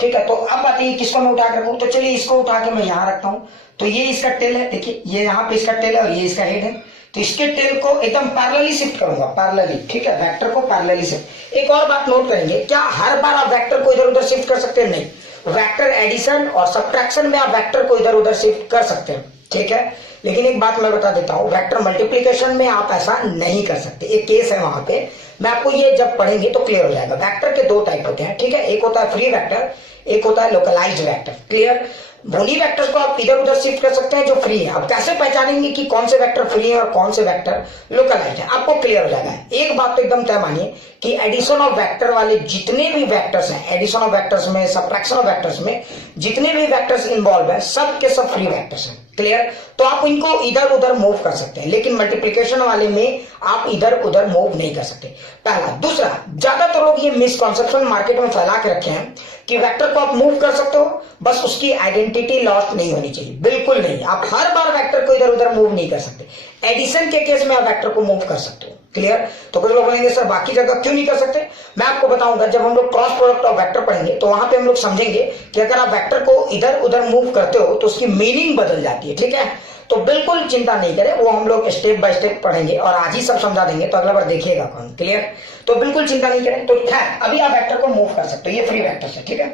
ठीक है, तो अब बात ये किसको मैं उठा कर रखूं, तो चलिए इसको उठा के मैं यहाँ रखता हूं। तो ये इसका टेल है, देखिए ये यहाँ पे इसका टेल है और ये इसका हेड है। तो इसके टेल को एकदम पैरेलली शिफ्ट करूंगा, पैरेलली। ठीक है, वेक्टर को पैरेलली शिफ्ट। एक और बात नोट करेंगे, क्या हर बार आप वेक्टर को इधर उधर शिफ्ट कर सकते हैं? नहीं, वेक्टर एडिशन और सब्ट्रैक्शन में आप वेक्टर को इधर उधर शिफ्ट कर सकते हैं। ठीक है, लेकिन एक बात मैं बता देता हूं, वेक्टर मल्टीप्लीकेशन में आप ऐसा नहीं कर सकते। एक केस है वहां पे, मैं आपको ये जब पढ़ेंगे तो क्लियर हो जाएगा। वेक्टर के दो टाइप होते हैं। ठीक है, एक होता है फ्री वेक्टर, एक होता है लोकलाइज्ड वेक्टर। क्लियर? उन्हीं वेक्टर्स को आप इधर उधर शिफ्ट कर सकते हैं जो फ्री है। अब कैसे पहचानेंगे कि कौन से वेक्टर फ्री है और कौन से वेक्टर लोकलाइज्ड है, आपको क्लियर हो जाएगा। एक बात तो एकदम तय मानिए कि एडिशन ऑफ वेक्टर वाले जितने भी वेक्टर्स हैं, एडिशन ऑफ वेक्टर्स में, सब्ट्रैक्शन ऑफ वेक्टर्स में जितने भी वेक्टर्स इन्वॉल्व है, सब के सब फ्री वेक्टर्स हैं। क्लियर? तो आप इनको इधर उधर मूव कर सकते हैं, लेकिन मल्टीप्लिकेशन वाले में आप इधर उधर मूव नहीं कर सकते, पहला। दूसरा, ज्यादातर लोग ये मिसकॉन्सेप्शन मार्केट में फैला के रखे हैं कि वेक्टर को आप मूव कर सकते हो, बस उसकी आइडेंटिटी लॉस्ट नहीं होनी चाहिए। बिल्कुल नहीं, आप हर बार वेक्टर को इधर उधर मूव नहीं कर सकते। एडिशन के केस में आप वेक्टर को मूव कर सकते हो। क्लियर? तो कुछ लोग बोलेंगे सर बाकी जगह क्यों नहीं कर सकते, मैं आपको बताऊंगा। जब हम लोग क्रॉस प्रोडक्ट ऑफ वेक्टर पढ़ेंगे तो वहां पे हम लोग समझेंगे कि अगर आप वेक्टर को इधर उधर मूव करते हो तो उसकी मीनिंग बदल जाती है। ठीक है, तो बिल्कुल चिंता नहीं करें, वो हम लोग स्टेप बाय स्टेप पढ़ेंगे और आज ही सब समझा देंगे, तो अगला बार देखिएगा कौन। क्लियर? तो बिल्कुल चिंता नहीं करें। तो है, अभी आप वेक्टर को मूव कर सकते हो, ये फ्री वेक्टर है। ठीक है,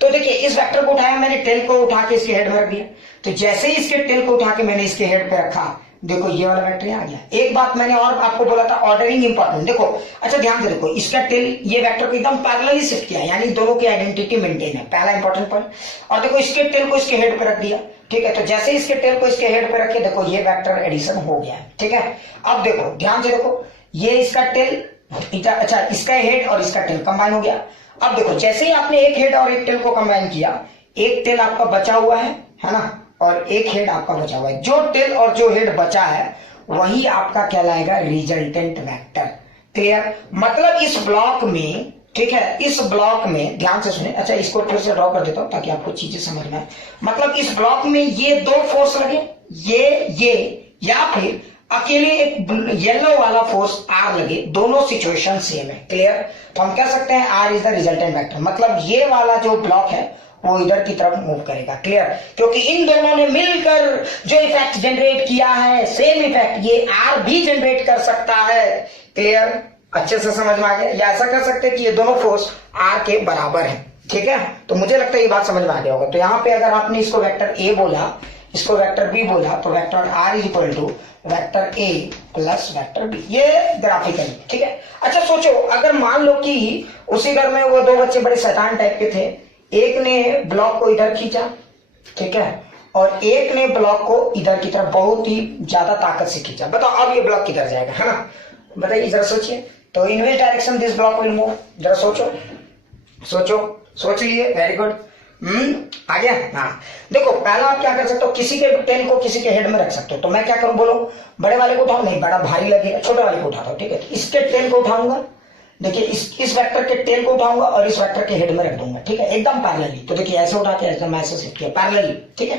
तो देखिए इस वेक्टर को उठाया मैंने, टेल को उठा के इसके हेड में रख दिया। तो जैसे ही इसके टेल को उठा के मैंने इसके हेड पे रखा, देखो ये वाला वेक्टर आ गया। एक बात मैंने और आपको बोला था, ऑर्डरिंग इंपॉर्टेंट। देखो अच्छा ध्यान से देखो, इसका टेल ये वेक्टर को एकदम पैरेलली शिफ्ट किया, यानी दोनों की आइडेंटिटी मेंटेन है, पहला इंपॉर्टेंट पॉइंट। और देखो इसके टेल को इसके हेड पे रख दिया। ठीक है, तो जैसे इसके टेल को इसके हेड पे रखे, देखो ये वेक्टर एडिशन हो गया है। ठीक है, अब देखो ध्यान से देखो, ये इसका टेल, अच्छा इसका हेड और इसका टेल कंबाइन हो गया। अब देखो जैसे ही आपने एक हेड और एक टेल को कंबाइन किया, एक टेल आपका बचा हुआ है ना, और एक हेड आपका बचा हुआ है। जो टेल और जो हेड बचा है वही आपका कहलाएगा रिजल्टेंट वेक्टर। क्लियर? मतलब इस ब्लॉक में, ठीक है, इस ब्लॉक में ध्यान से सुने। अच्छा इसको फिर से ड्रॉ कर देता हूं ताकि आपको चीजें समझ में आए। मतलब इस ब्लॉक में ये दो फोर्स लगे, ये या फिर अकेले एक येलो वाला फोर्स आर लगे, दोनों सिचुएशन सेम है। क्लियर? तो हम कह सकते हैं R is the resultant vector. मतलब ये वाला जो ब्लॉक है वो इधर की तरफ मूव करेगा। क्लियर? क्योंकि इन दोनों ने मिलकर जो इफेक्ट जनरेट किया है, सेम इफेक्ट ये आर भी जनरेट कर सकता है। क्लियर? अच्छे से समझ में आ गया? या ऐसा कर सकते हैं कि ये दोनों फोर्स आर के बराबर है। ठीक है, तो मुझे लगता है ये बात समझ में आ गया होगा। तो यहाँ पे अगर आपने इसको वेक्टर ए बोला, इसको वेक्टर बी बोला, तो vector R is equal to vector A plus vector B, ये ग्राफिकली। ठीक है, अच्छा सोचो अगर मान लो कि उसी घर में वो दो बच्चे बड़े शैतान टाइप के थे, एक ने ब्लॉक को इधर खींचा, ठीक है, और एक ने ब्लॉक को इधर की तरफ बहुत ही ज्यादा ताकत से खींचा। बताओ अब ये ब्लॉक किधर जाएगा, है ना? बताइए जरा सोचिए। तो in which direction this block will move, जरा सोचो सोचो सोच लीजिए। वेरी गुड, आ गया। हाँ देखो पहला आप क्या कर सकते हो, किसी के टेल को किसी के हेड में रख सकते हो। तो मैं क्या करूं, बोलो बड़े वाले को उठाओ, नहीं बड़ा भारी लगेगा, छोटे वाले को उठाता हूं। ठीक है, इसके टेल को उठाऊंगा, देखिए इस वेक्टर के टेल को उठाऊंगा और इस वेक्टर के हेड में रख दूंगा। ठीक है, एकदम पैरेलली। तो देखिए ऐसे उठा के ऐसे मैं ऐसे शिफ्ट किया पैरेलली। ठीक है,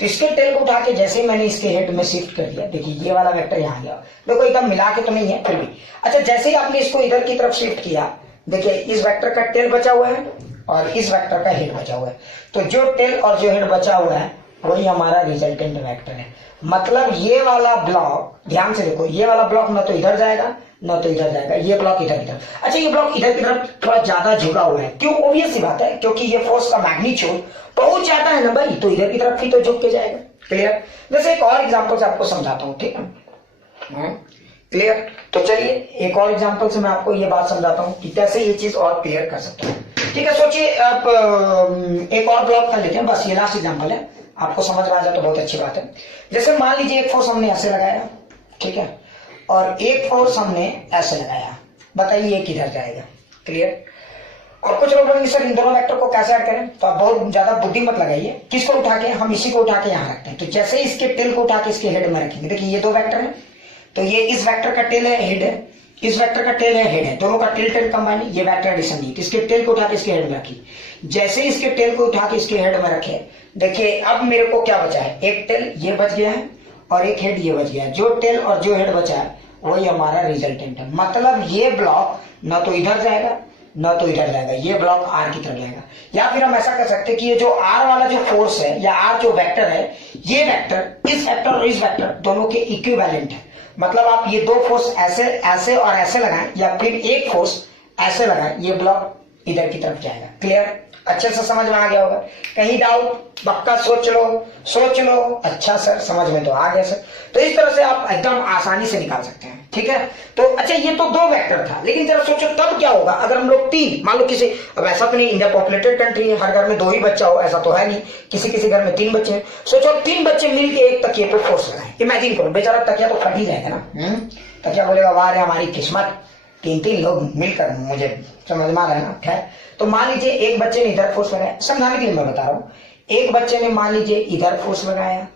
तो इसके टेल को उठा के जैसे ही मैंने इसके हेड में शिफ्ट कर दिया, देखिए ये वाला वेक्टर यहाँ गया। देखो एकदम मिला के तो नहीं है फिर भी। अच्छा जैसे ही आपने इसको इधर की तरफ शिफ्ट किया, देखिए इस वेक्टर का टेल बचा हुआ है और इस वेक्टर का हेड बचा हुआ है। तो जो टेल और जो हेड बचा हुआ है वही हमारा रिजल्टेंट वेक्टर है। मतलब ये वाला ब्लॉक, ध्यान से देखो, ये वाला ब्लॉक ना तो इधर जाएगा ना तो इधर जाएगा, ये ब्लॉक इधर की तरफ। अच्छा, ये ब्लॉक इधर की तरफ थोड़ा ज्यादा झुका हुआ है, क्यों? ऑब्वियस सी बात है, क्योंकि ये फोर्स का मैग्नीट्यूड बहुत ज्यादा है ना भाई, तो इधर की तरफ ही तो झुक के जाएगा। क्लियर? जैसे एक और एग्जांपल से आपको समझाता हूं, ठीक है? क्लियर? तो चलिए एक और एग्जांपल से मैं आपको ये बात समझाता हूं कि कैसे ये चीज और क्लियर कर सकते हैं। ठीक है, सोचिए आप एक और ब्लॉक कर लेते हैं, बस ये लास्ट एग्जांपल है, आपको समझ में आ जाए तो बहुत अच्छी बात है। जैसे मान लीजिए एक फोर्स हमने ऐसे लगाया, ठीक है, और एक फोर्स हमने ऐसे लगाया, बताइए ये किधर जाएगा? क्लियर? और कुछ लोग बोलेंगे सर इन दोनों वेक्टर को कैसे ऐड करें, तो आप बहुत ज्यादा बुद्धि मत लगाइए। किसको उठा के? हम इसी को उठा के यहाँ रखते हैं। तो जैसे इसके टेल को उठा के इसके हेड में रखेंगे, देखिए ये दो वेक्टर है, तो ये इस वेक्टर का टेल है, हेड है, इस वेक्टर का टेल है, हेड है, दोनों का टेल कंबाइन, ये वेक्टर एडिशन नहीं, तो इसके टेल को उठा के इसके हेड में रखी। जैसे इसके टेल को उठा के इसके हेड में रखे, देखिए अब मेरे को क्या बचा है? एक टेल ये बच गया है और एक हेड ये बच गया है। जो टेल और जो हेड बचा है वही हमारा रिजल्टेंट है। मतलब ये ब्लॉक ना तो इधर जाएगा ना तो इधर जाएगा, ये ब्लॉक आर की तरफ जाएगा। या फिर हम ऐसा कर सकते हैं कि ये जो आर वाला जो फोर्स है या आर जो वेक्टर है, ये वेक्टर इस वेक्टर और इस वेक्टर दोनों के इक्विवेलेंट है। मतलब आप ये दो फोर्स ऐसे ऐसे और ऐसे लगाएं या फिर एक फोर्स ऐसे लगाएं, ये ब्लॉक इधर की तरफ जाएगा। क्लियर? अच्छे से समझ में आ गया होगा? कहीं डाउट? पक्का सोच लो। अच्छा सर समझ में तो आ गया सर। तो इस तरह से आप एकदम आसानी से निकाल सकते हैं। ठीक है, तो अच्छा ये तो दो वेक्टर था, लेकिन जरा सोचो तब क्या होगा अगर हम लोग तीन, मान लो किसी, अब ऐसा तो नहीं इंडिया पॉपुलेटेड कंट्री है, हर घर में दो ही बच्चा हो, ऐसा तो है नहीं, किसी घर में तीन बच्चे हैं। सोचो तीन बच्चे मिलके एक तकिए पे फोर्स लगाएं, इमेजिन करो, बेचारा तकिया तो फट ही जाएगा ना। तकिया बोलेगा वाह रे हमारी किस्मत, तीन लोग मिलकर, मुझे समझ में आ रहा है ना? खैर, तो मान लीजिए एक बच्चे ने इधर फोर्स लगाया, समझाने के लिए मैं बता रहा हूं, एक बच्चे ने मान लीजिए इधर फोर्स लगाया,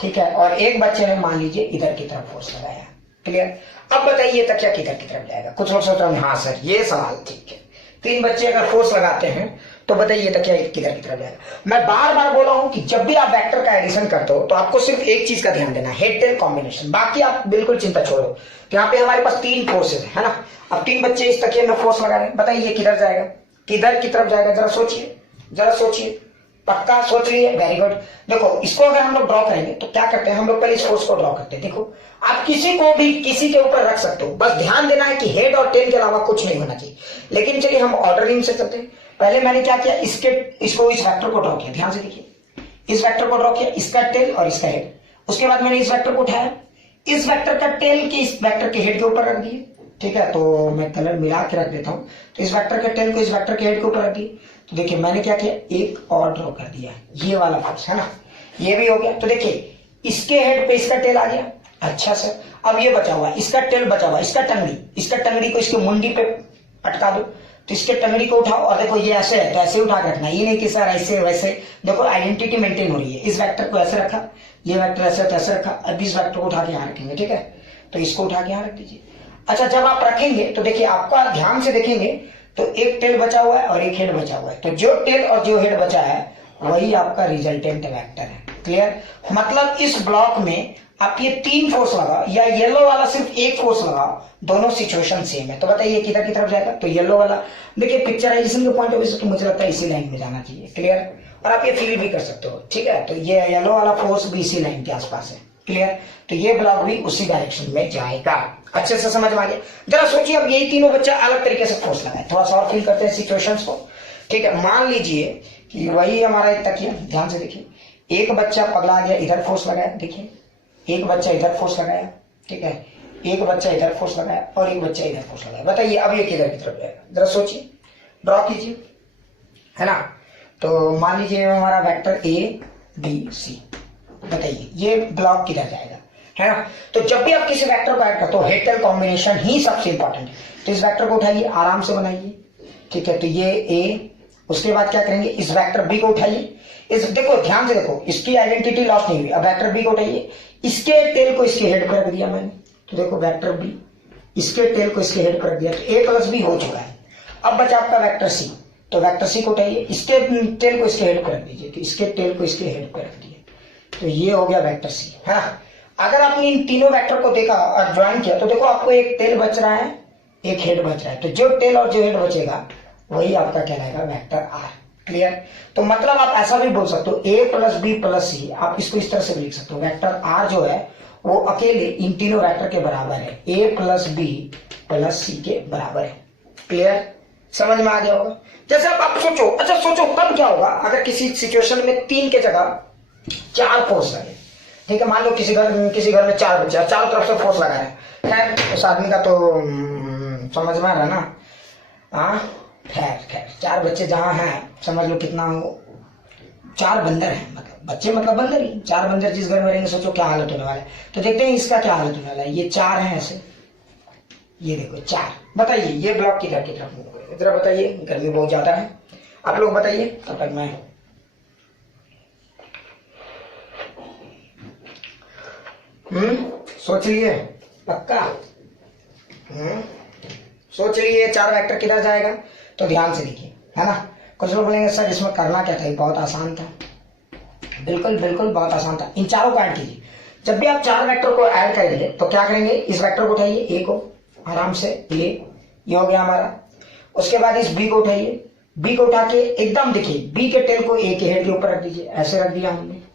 ठीक है, और एक बच्चे ने मान लीजिए इधर की तरफ फोर्स लगाया। क्लियर? अब बताइए तकिया किधर की तरफ जाएगा? कुछ लोग सोच रहे हैं हाँ सर ये सवाल ठीक है, तीन बच्चे अगर फोर्स लगाते हैं तो बताइए तकिया किधर की तरफ जाएगा? मैं बार बार बोला हूं कि जब भी आप वेक्टर का एडिशन करते हो तो आपको सिर्फ एक चीज का ध्यान देना है, हेड टेल कॉम्बिनेशन, बाकी आप बिल्कुल चिंता छोड़ो। तो यहाँ पे हमारे पास तीन फोर्सेज है ना, अब तीन बच्चे इस तकिए में फोर्स लगा रहे हैं, बताइए किधर जाएगा? किधर की तरफ जाएगा? जरा सोचिए, पक्का सोच लिए? Very good. देखो इसको अगर हम लोग ड्रॉ करेंगे तो क्या करते हैं हम लोग? पहले इस फोर्स को ड्रॉ करते हैं। देखो आप किसी को भी किसी के ऊपर रख सकते हो, बस ध्यान देना है कि हेड और टेल के अलावा कुछ नहीं होना चाहिए। लेकिन चलिए हम ऑर्डरिंग से चलते हैं। पहले मैंने क्या किया, इसको इस वेक्टर को ड्रॉ किया, ध्यान से देखिए, इस वेक्टर को ड्रॉ किया, इसका टेल और इसका हेड। उसके बाद मैंने इस वेक्टर को उठाया, इस वेक्टर का टेल के इस वेक्टर के हेड के ऊपर रख दिए। ठीक है, तो मैं कलर मिला के रख देता हूं, तो इस वेक्टर के टेल को इस वेक्टर के हेड के ऊपर रख दिए। तो देखिए मैंने क्या किया, एक और ड्रॉ कर दिया, ये वाला फोर्स है ना, ये भी हो गया। तो देखिए इसके हेड पे इसका टेल आ गया। अच्छा सर, अब ये बचा हुआ, इसका टेल बचा हुआ, इसका टंगड़ी को इसके मुंडी पे अटका दो। तो इसके टंगड़ी को उठाओ और देखो ये ऐसे है तो ऐसे उठा के रखना, ये नहीं कि सर ऐसे वैसे। देखो आइडेंटिटी मेंटेन हो रही है। इस वेक्टर को ऐसे रखा, ये वेक्टर ऐसे तो ऐसे रखा, अब इस वेक्टर को उठा के यहाँ रखेंगे। ठीक है, तो इसको उठा के यहाँ रख दीजिए। अच्छा जब आप रखेंगे तो देखिए आपका ध्यान से देखेंगे तो एक टेल बचा हुआ है और एक हेड बचा हुआ है, तो जो टेल और जो हेड बचा है वही आपका रिजल्टेंट वेक्टर है। क्लियर? मतलब इस ब्लॉक में आप ये तीन फोर्स लगाओ या येलो वाला सिर्फ एक फोर्स लगाओ, दोनों सिचुएशन सेम है। तो बताइए किधर की तरफ जाएगा? तो येलो वाला, देखिए पिक्चराइजेशन के पॉइंट ऑफ व्यू से तो मुझे लगता है इसी लाइन में जाना चाहिए। क्लियर? और आप ये फील भी कर सकते हो। ठीक है, तो ये येलो वाला फोर्स भी इसी लाइन के आसपास है। क्लियर? तो ये ब्लॉक भी उसी डायरेक्शन में जाएगा। अच्छे से समझ में आ गया? जरा सोचिए अब यही तीनों बच्चा अलग तरीके से फोर्स लगाए, थोड़ा सा और फील करते हैं सिचुएशंस को। ठीक है, मान लीजिए कि वही हमारा एक तकिया, ध्यान से देखिए, एक बच्चा पगला गया इधर फोर्स लगाया, देखिए एक बच्चा इधर फोर्स लगाया, ठीक है, एक बच्चा इधर फोर्स लगाया और एक बच्चा इधर फोर्स लगाया। बताइए अब ये किधर की तरफ जाएगा? जरा सोचिए, ड्रॉ कीजिए, है ना। तो मान लीजिए हमारा वेक्टर ए बी सी, बताइए ये ब्लॉक किधर जाएगा, है ना। तो जब भी आप किसी वेक्टर को ऐड करते हो हेड टेल कॉम्बिनेशन ही सबसे इंपॉर्टेंट है। तो इस वेक्टर को उठाइए, आराम से बनाइए। ठीक है, तो ये ए, उसके बाद क्या करेंगे, इस वेक्टर बी को उठाइए, इस देखो ध्यान से देखो, इसकी आइडेंटिटी लॉस नहीं हुई। अब वेक्टर बी को उठाइए, इसके टेल को इसके हेड पर रख दिया मैंने, तो देखो वेक्टर बी इसके टेल को इसके हेड पर रख दिया, तो ए प्लस बी हो चुका है। अब बचा आपका वेक्टर सी, तो वेक्टर सी को उठाइए, इसके टेल को इसके हेड पर रख दीजिए, तो इसके टेल को इसके हेड पर रख दिया, तो ये हो गया वेक्टर सी। हाँ, अगर आपने इन तीनों वेक्टर को देखा और ज्वाइन किया तो देखो आपको एक टेल बच रहा है, एक हेड बच रहा है, तो जो टेल और जो हेड बचेगा वही आपका कहलाएगा वेक्टर आर। क्लियर। तो मतलब आप ऐसा भी बोल सकते हो a प्लस बी प्लस सी, आप इसको इस तरह से भी लिख सकते हो। वेक्टर r जो है वो अकेले इन तीनों वेक्टर के बराबर है, a प्लस बी प्लस सी के बराबर है। क्लियर, समझ में आ गया होगा। जैसे आप सोचो, अच्छा सोचो तब क्या होगा अगर किसी सिचुएशन में 3 के जगह 4 फोर्स लगे। ठीक है, मान लो किसी घर में 4 बच्चे, चारों तरफ से फोर्स लगा रहे हैं। खैर उस आदमी का तो समझ में आ रहा ना। हाँ खैर 4 बच्चे जहां हैं, समझ लो कितना हो, 4 बंदर हैं, मतलब बच्चे मतलब बंदर ही, 4 बंदर जिस घर में रहेंगे, सोचो क्या हालत होने वाला है। तो देखते हैं इसका क्या हालत होने वाला है। ये 4 हैं ऐसे, ये देखो 4। बताइए ये ब्लॉक किधर की तरफ मूव करेगा, जरा बताइए। गर्मी बहुत ज्यादा है, आप लोग बताइए तब तक मैं सोच लिए पक्का। सोच लिए 4 वेक्टर किधर जाएगा। तो ध्यान से देखिए, है ना। कुछ लोग बोलेंगे सर इसमें करना क्या था, बहुत आसान था। बिल्कुल बिल्कुल बहुत आसान था। इन चारों को ऐड कीजिए। जब भी आप 4 वेक्टर को ऐड करेंगे तो क्या करेंगे, इस वेक्टर को उठाइए ए को आराम से, ये हो गया हमारा। उसके बाद इस बी को उठाइए, बी को उठा के एकदम देखिए बी के टेल को ए के हेड के ऊपर रख दीजिए, ऐसे रख दिया हमने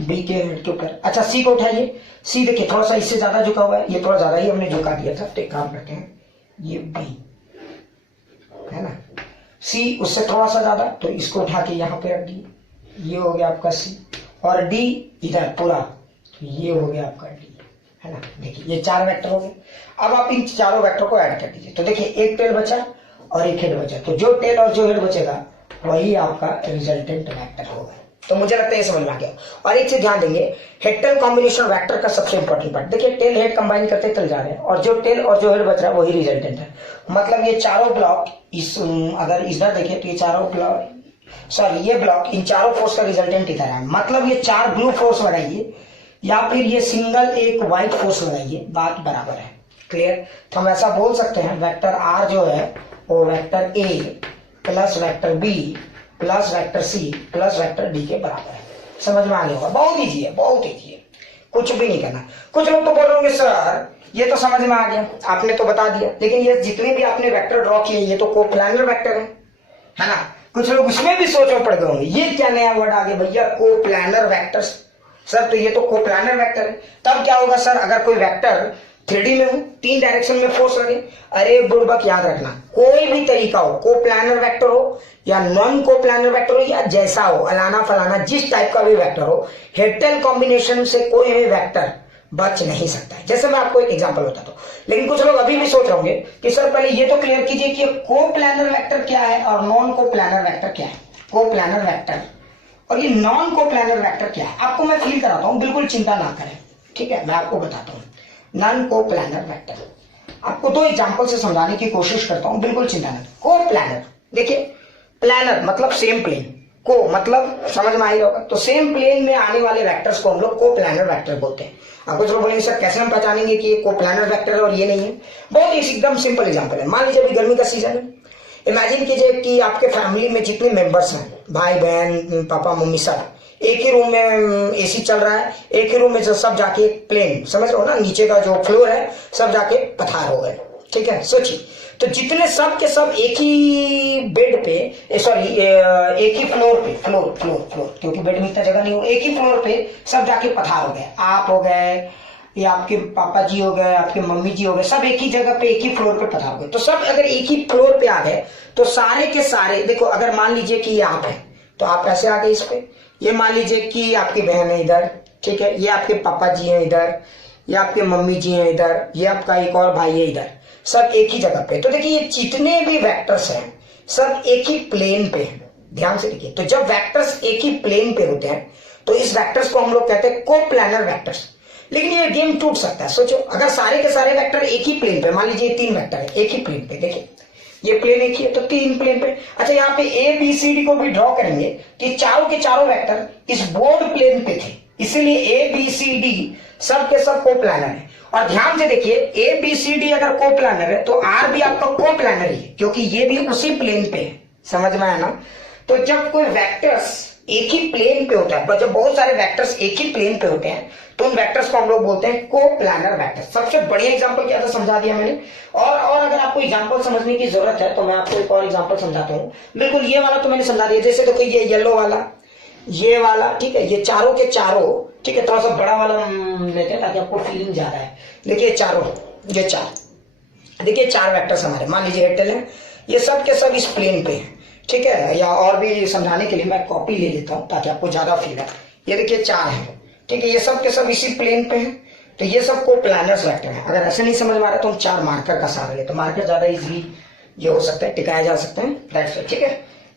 बी के हेड के ऊपर। अच्छा सी को उठाइए, सी देखिए थोड़ा सा इससे ज्यादा झुका हुआ है, ये थोड़ा ज्यादा ही हमने झुका दिया था। तो एक काम करते हैं, ये बी है ना, सी उससे थोड़ा सा ज्यादा, तो इसको उठा के यहाँ पे रख दिए, ये हो गया आपका सी। और डी इधर पूरा, तो ये हो गया आपका डी, है ना। देखिए ये 4 वेक्टर हो गए। अब आप इन चारों वेक्टर को ऐड कर दीजिए। तो देखिए एक टेल बचा और एक हेड बचा, तो जो टेल और जो हेड बचेगा वही आपका रिजल्टेंट वेक्टर होगा। तो मुझे लगता है ये समझ में आ गया। और एक चीज ध्यान देंगे, हेड टेल कॉम्बिनेशन वेक्टर का सबसे इंपॉर्टेंट पार्ट, देखिए टेल हेड कंबाइन करते चल जा रहे हैं और जो टेल और जो हेड बच रहा है वही रिजल्टेंट है। मतलब ये चारों ब्लॉक इस अगर इधर देखें तो ये चारों ब्लॉक, सॉरी ये ब्लॉक इन चारों फोर्स का रिजल्टेंट इधर है। मतलब ये 4 ब्लू फोर्स लगाइए या फिर ये सिंगल एक व्हाइट फोर्स लगाइए, बात बराबर है। क्लियर। तो हम ऐसा बोल सकते हैं वेक्टर आर जो है वो vector A plus vector B plus vector C plus vector D के बराबर है। समझ में आ गया होगा। बहुत ईजी है, बहुत ईजी है, कुछ भी नहीं करना। कुछ लोग तो बोल रहे होंगे सर ये तो समझ में आ गया, आपने तो बता दिया, लेकिन ये जितने भी आपने वेक्टर ड्रॉ किए ये तो कोप्लानर वेक्टर है ना। कुछ लोग उसमें भी सोच में पड़ गए होंगे ये क्या नया वर्ड आ गया भैया, कोप्लानर वेक्टर्स। सर तो ये तो कोप्लानर वेक्टर है, तब क्या होगा सर अगर कोई वेक्टर 3D में हो, 3 डायरेक्शन में फोर्स लगे। अरे बुड़बक याद रखना, कोई भी तरीका हो, कोप्लानर वेक्टर हो या नॉन कोप्लानर वेक्टर हो या जैसा हो, अलाना फलाना जिस टाइप का भी वेक्टर हो, हेड टेल कॉम्बिनेशन से कोई भी वेक्टर बच नहीं सकता है। जैसे मैं आपको एक एग्जांपल बताता हूं, लेकिन कुछ लोग अभी भी सोच रहे होंगे कि सर पहले ये तो क्लियर कीजिए कि कोप्लानर वेक्टर क्या है और नॉन कोप्लानर वेक्टर क्या है। कोप्लानर वेक्टर और ये नॉन कोप्लानर वेक्टर क्या है आपको मैं फील कराता हूं, बिल्कुल चिंता ना करें। ठीक है, मैं आपको बताता हूं नॉन कोप्लानर वेक्टर, आपको 2 एग्जांपल से समझाने की कोशिश करता हूं, बिल्कुल चिंता ना। कोप्लानर देखिए, प्लानर मतलब सेम प्लेन, को मतलब समझ में आ ही होगा, तो सेम प्लेन में आने वाले वेक्टर्स को हम लोग कोप्लानर वेक्टर बोलते हैं। अब कुछ लोग बोलेंगे सर कैसे हम पहचानेंगे कि ये कोप्लानर वेक्टर है और ये नहीं है। बहुत ही एकदम सिंपल एग्जांपल है। मान लीजिए अभी गर्मी का सीजन है, इमेजिन कीजिए कि आपके फैमिली में जितने मेंबर्स हैं, भाई बहन पापा मम्मी सब, एक ही रूम में एसी चल रहा है, एक ही रूम में सब जाके प्लेन, समझ रहे हो ना, नीचे का जो फ्लोर है सब जाके पथार हो गए। ठीक है, सोचिए तो जितने सब के सब एक ही बेड पे, सॉरी एक ही फ्लोर पे, फ्लोर क्योंकि बेड में इतना जगह नहीं हो, एक ही फ्लोर पे सब जाके पथार हो गए। आप हो गए या आपके पापा जी हो गए, आपके मम्मी जी हो गए, सब एक ही जगह पे एक ही फ्लोर पे पथार हो गए। तो सब अगर एक ही फ्लोर पे आ गए तो सारे के सारे, देखो अगर मान लीजिए कि ये आप है तो आप ऐसे आ गए इस पे, ये मान लीजिए कि आपकी बहन है इधर, ठीक है, ये आपके पापा जी हैं इधर, ये आपके मम्मी जी हैं इधर, ये आपका एक और भाई है इधर, सब एक ही जगह पे। तो देखिए ये जितने भी वेक्टर्स हैं सब एक ही प्लेन पे हैं। ध्यान से देखिए, तो जब वेक्टर्स एक ही प्लेन पे होते हैं तो इस वेक्टर्स को हम लोग कहते हैं कोप्लानर वेक्टर्स। लेकिन ये गेम टूट सकता है। सोचो अगर सारे के सारे वेक्टर एक ही प्लेन पे, मान लीजिए 3 वेक्टर है एक ही प्लेन पे, देखिए ये प्लेन एक ही है तो 3 प्लेन पे। अच्छा यहाँ पे ए बी सी डी को भी ड्रॉ करेंगे कि चारों के चारों वेक्टर इस बोर्ड प्लेन पे थे, इसीलिए ए बी सी डी सब के सब कोप्लानर है। और ध्यान से देखिए ए बी सी डी अगर कोप्लानर है तो आर भी आपका कोप्लानर ही है क्योंकि ये भी उसी प्लेन पे है। समझ में आया ना। तो जब कोई वेक्टर्स एक ही प्लेन पे होता है, पर जब बहुत सारे वेक्टर्स एक ही प्लेन पे होते हैं तो उन वेक्टर्स को हम लोग बोलते हैं कोप्लानर वेक्टर। सबसे बढ़िया एग्जांपल क्या था समझा दिया मैंने। और अगर आपको एग्जांपल समझने की जरूरत है तो मैं आपको एक और एग्जांपल समझाता हूँ। बिल्कुल ये वाला तो मैंने समझा दिया, जैसे तो ये येलो वाला, ये वाला, ठीक है, ये चारों के चारों, ठीक है, थोड़ा सा बड़ा वाला लेते हैं ताकि आपको फीलिंग ज्यादा है। देखिए चारों, ये चार, देखिए चार वेक्टर्स हमारे, मान लीजिए हेड टेल है, ये सब के सब इस प्लेन पे है, ठीक है। या और भी समझाने के लिए मैं कॉपी ले लेता हूँ ताकि आपको ज्यादा फील है। ये देखिए चार है, ठीक है, ये सब के सब इसी प्लेन पे है, तो ये सब कोप्लानर्स वेक्टर है। अगर ऐसे नहीं समझ में आ रहा तो हम चार मार्कर का सहारा ले, तो मार्कर ज्यादा इजीली ये हो सकता है, टिकाया जा सकता है, दैट्स इट, ठीक है।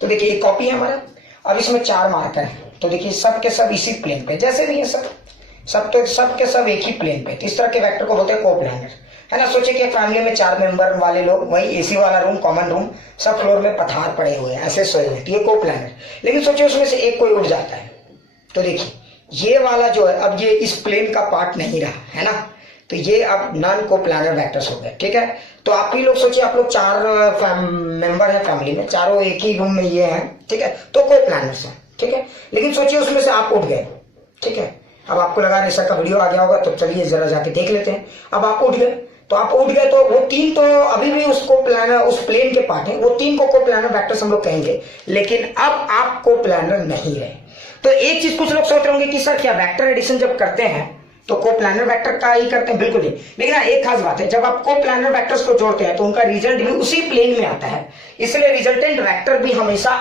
तो देखिए ये कॉपी है हमारा, अब इसमें चार मार्कर है, तो देखिए सब के सब इसी प्लेन पे, जैसे भी ये सब तो सब के सब एक ही प्लेन पे, तो इस तरह के वेक्टर को बोलते हैं कोप्लानर, है ना। सोचिए कि फैमिली में 4 मेंबर वाले लोग, वही एसी वाला रूम, कॉमन रूम, सब फ्लोर में पठार पड़े हुए हैं, ऐसे सोए हुए, तो ये कोप्लानर। लेकिन सोचिए उसमें से एक कोई उड़ जाता है, तो देखिए ये वाला जो है अब ये इस प्लेन का पार्ट नहीं रहा, है ना, तो ये अब नॉन कोप्लानर वेक्टर्स हो गए, ठीक है। तो आप ही लोग सोचिए, आप लोग 4 मेंबर है फैमिली में, चारों एक ही रूम में ये हैं, ठीक है, तो कोप्लानर्स है, ठीक है। लेकिन सोचिए उसमें से आप उठ गए, ठीक है। अब आपको लगा रेसा का वीडियो आ गया होगा, तो चलिए जरा जाके देख लेते हैं। अब आप उठ गए, तो आप उठ गए, तो वो 3 तो अभी भी उसको प्लानर, उस प्लेन के पार्ट है, वो 3 को कोप्लानर वेक्टर्स हम लोग कहेंगे। लेकिन अब आप कोप्लानर नहीं रहे। तो एक चीज कुछ लोग सोच रहे होंगे कि सर क्या वेक्टर एडिशन जब करते हैं तो कोप्लानर वेक्टर का ही करते हैं? बिल्कुल नहीं। लेकिन एक खास बात है, जब आप कोप्लानर वेक्टर्स को जोड़ते हैं तो उनका रिजल्ट भी उसी प्लेन में आता है, इसलिए रिजल्टेंट वेक्टर भी हमेशा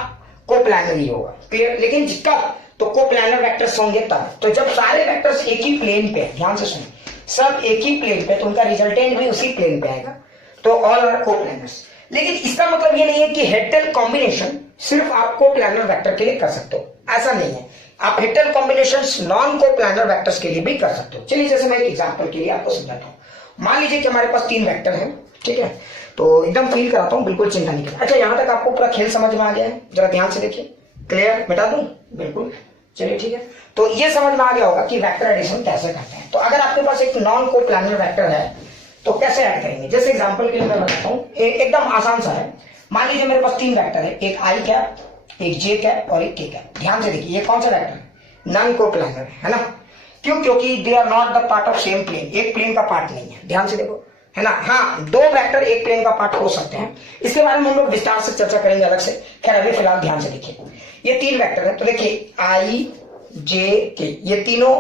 कोप्लानर ही होगा, क्लियर। लेकिन जिसका तो कोप्लानर वेक्टर्स होंगे तब, तो जब सारे वेक्टर्स एक ही प्लेन पे, ध्यान से सुनिए, सब एक ही प्लेन पे, तो उनका रिजल्टेंट भी उसी प्लेन पे आएगा, तो ऑल आर कोप्लानर्स। लेकिन इसका मतलब ये नहीं है कि हेड टेल कॉम्बिनेशन सिर्फ आप कोप्लानर वेक्टर के लिए कर सकते हो, ऐसा नहीं है। आप head tail combinations non coplanar vectors के लिए भी कर सकते हो। चलिए जैसे मैं एक एग्जांपल के लिए आपको समझाता हूं। मान लीजिए कि हमारे पास 3 वेक्टर हैं, ठीक है, तो एकदम फील कराता हूं, बिल्कुल चिंता नहीं करना। अच्छा, यहां तक आपको पूरा खेल समझ में आ गया है? जरा ध्यान से देखिए, क्लियर, मिटा दूं? बिल्कुल, चलिए ठीक है। तो ये समझ में आ गया होगा कि वेक्टर एडिशन कैसे करते हैं। तो अगर आपके पास एक नॉन कोप्लानर वेक्टर है तो कैसे ऐड करेंगे, जैसे एग्जांपल के लिए मैं बताता हूं, एकदम आसान सा है। मान लीजिए मेरे पास 3 वेक्टर है, एक आई कैप, एक जे कैप और एक के कैप। ध्यान से देखिए, ये कौन सा वेक्टर है? नॉन कोप्लानर है ना। क्यों? क्योंकि they are not the part of same plane, एक प्लेन का पार्ट नहीं है। ध्यान से देखो, है ना। हाँ, 2 वेक्टर एक प्लेन का पार्ट हो सकते हैं, इसके बारे में हम लोग विस्तार से चर्चा करेंगे अलग से। खैर अभी फिलहाल ध्यान से देखिए, ये 3 वेक्टर है, तो देखिए आई जे के, ये तीनों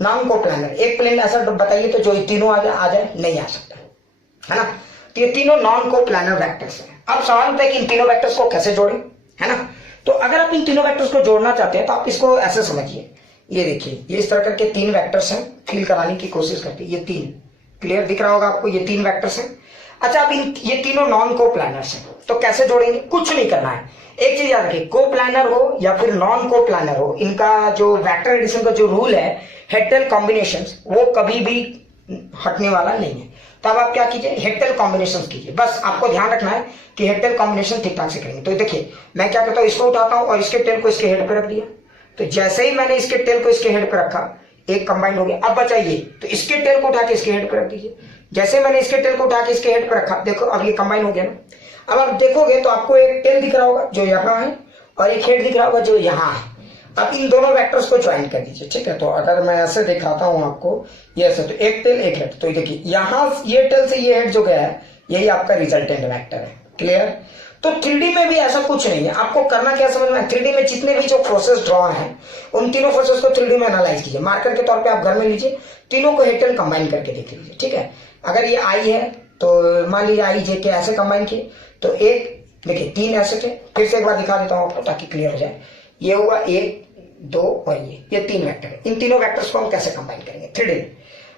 नॉन कोप्लानर। एक प्लेन ऐसा बताइए तो जो तीनों आ जाए, नहीं आ सकता, है ना। तो ये तीनों नॉन कोप्लानर वेक्टर्स हैं। अब सवाल होता है कि इन तीनों वेक्टर्स को कैसे जोड़ें, है ना। तो अगर आप इन तीनों वेक्टर्स को जोड़ना चाहते हैं तो आप इसको ऐसे समझिए, ये देखिए, ये इस तरह करके 3 वेक्टर्स हैं, फील कराने की कोशिश करते हैं। ये 3 क्लियर दिख रहा होगा आपको, ये 3 वेक्टर्स हैं। अच्छा, अब ये तीनों नॉन कोप्लानर्स हैं, तो कैसे जोड़ेंगे? कुछ नहीं करना है। एक चीज याद रखिए, कोप्लानर हो या फिर नॉन कोप्लानर हो, इनका जो वेक्टर एडिशन का जो रूल है, हेड टेल कॉम्बिनेशंस, वो कभी भी हटने वाला नहीं है। तब आप क्या कीजिए, हेड टेल कॉम्बिनेशन कीजिए। बस आपको ध्यान रखना है कि हेड टेल कॉम्बिनेशन ठीक ठाक से करेंगे। तो देखिए मैं क्या करता हूँ, इसको उठाता हूँ और इसके टेल को इसके हेड पे रख दिया, तो जैसे ही मैंने इसके टेल को इसके हेड पे रखा, एक कंबाइंड हो गया। अब बचाइए, तो इसके टेल को उठा के इसके हेड पे रख दीजिए। जैसे मैंने इसके टेल को उठा के इसके हेड पे रखा, देखो अब ये कंबाइन हो गया ना। अब आप देखोगे तो आपको एक टेल दिख रहा होगा जो यहाँ है और एक हेड दिख रहा होगा जो यहाँ है। अब इन दोनों वेक्टर्स को ज्वाइन कर दीजिए, ठीक है। तो अगर मैं ऐसे दिखाता हूं आपको, ये ऐसे, तो एक टेल एक हेड, तो देखिए यहाँ ये टेल से ये हेड जो गया है, यही आपका रिजल्टेंट वेक्टर है, क्लियर। तो 3D में भी ऐसा कुछ नहीं है। आपको करना क्या समझ में, 3D में जितने भी जो फोर्सेस ड्रॉ हैं, उन तीनों फोर्सेस को 3D में एनालाइज कीजिए। मार्कर के तौर पे आप घर में लीजिए, तीनों को हेड टेल कंबाइन करके देख लीजिए, ठीक है। अगर ये आई है तो मान लीजिए आई जे के ऐसे कंबाइन किए, तो एक देखिए 3 ऐसे थे। फिर से एक बार दिखा देता हूं आपको ताकि क्लियर हो जाए। ये हुआ 1 2 और ये 3 वेक्टर है। इन तीनों वेक्टर्स को हम कैसे कंबाइन करेंगे? 3D,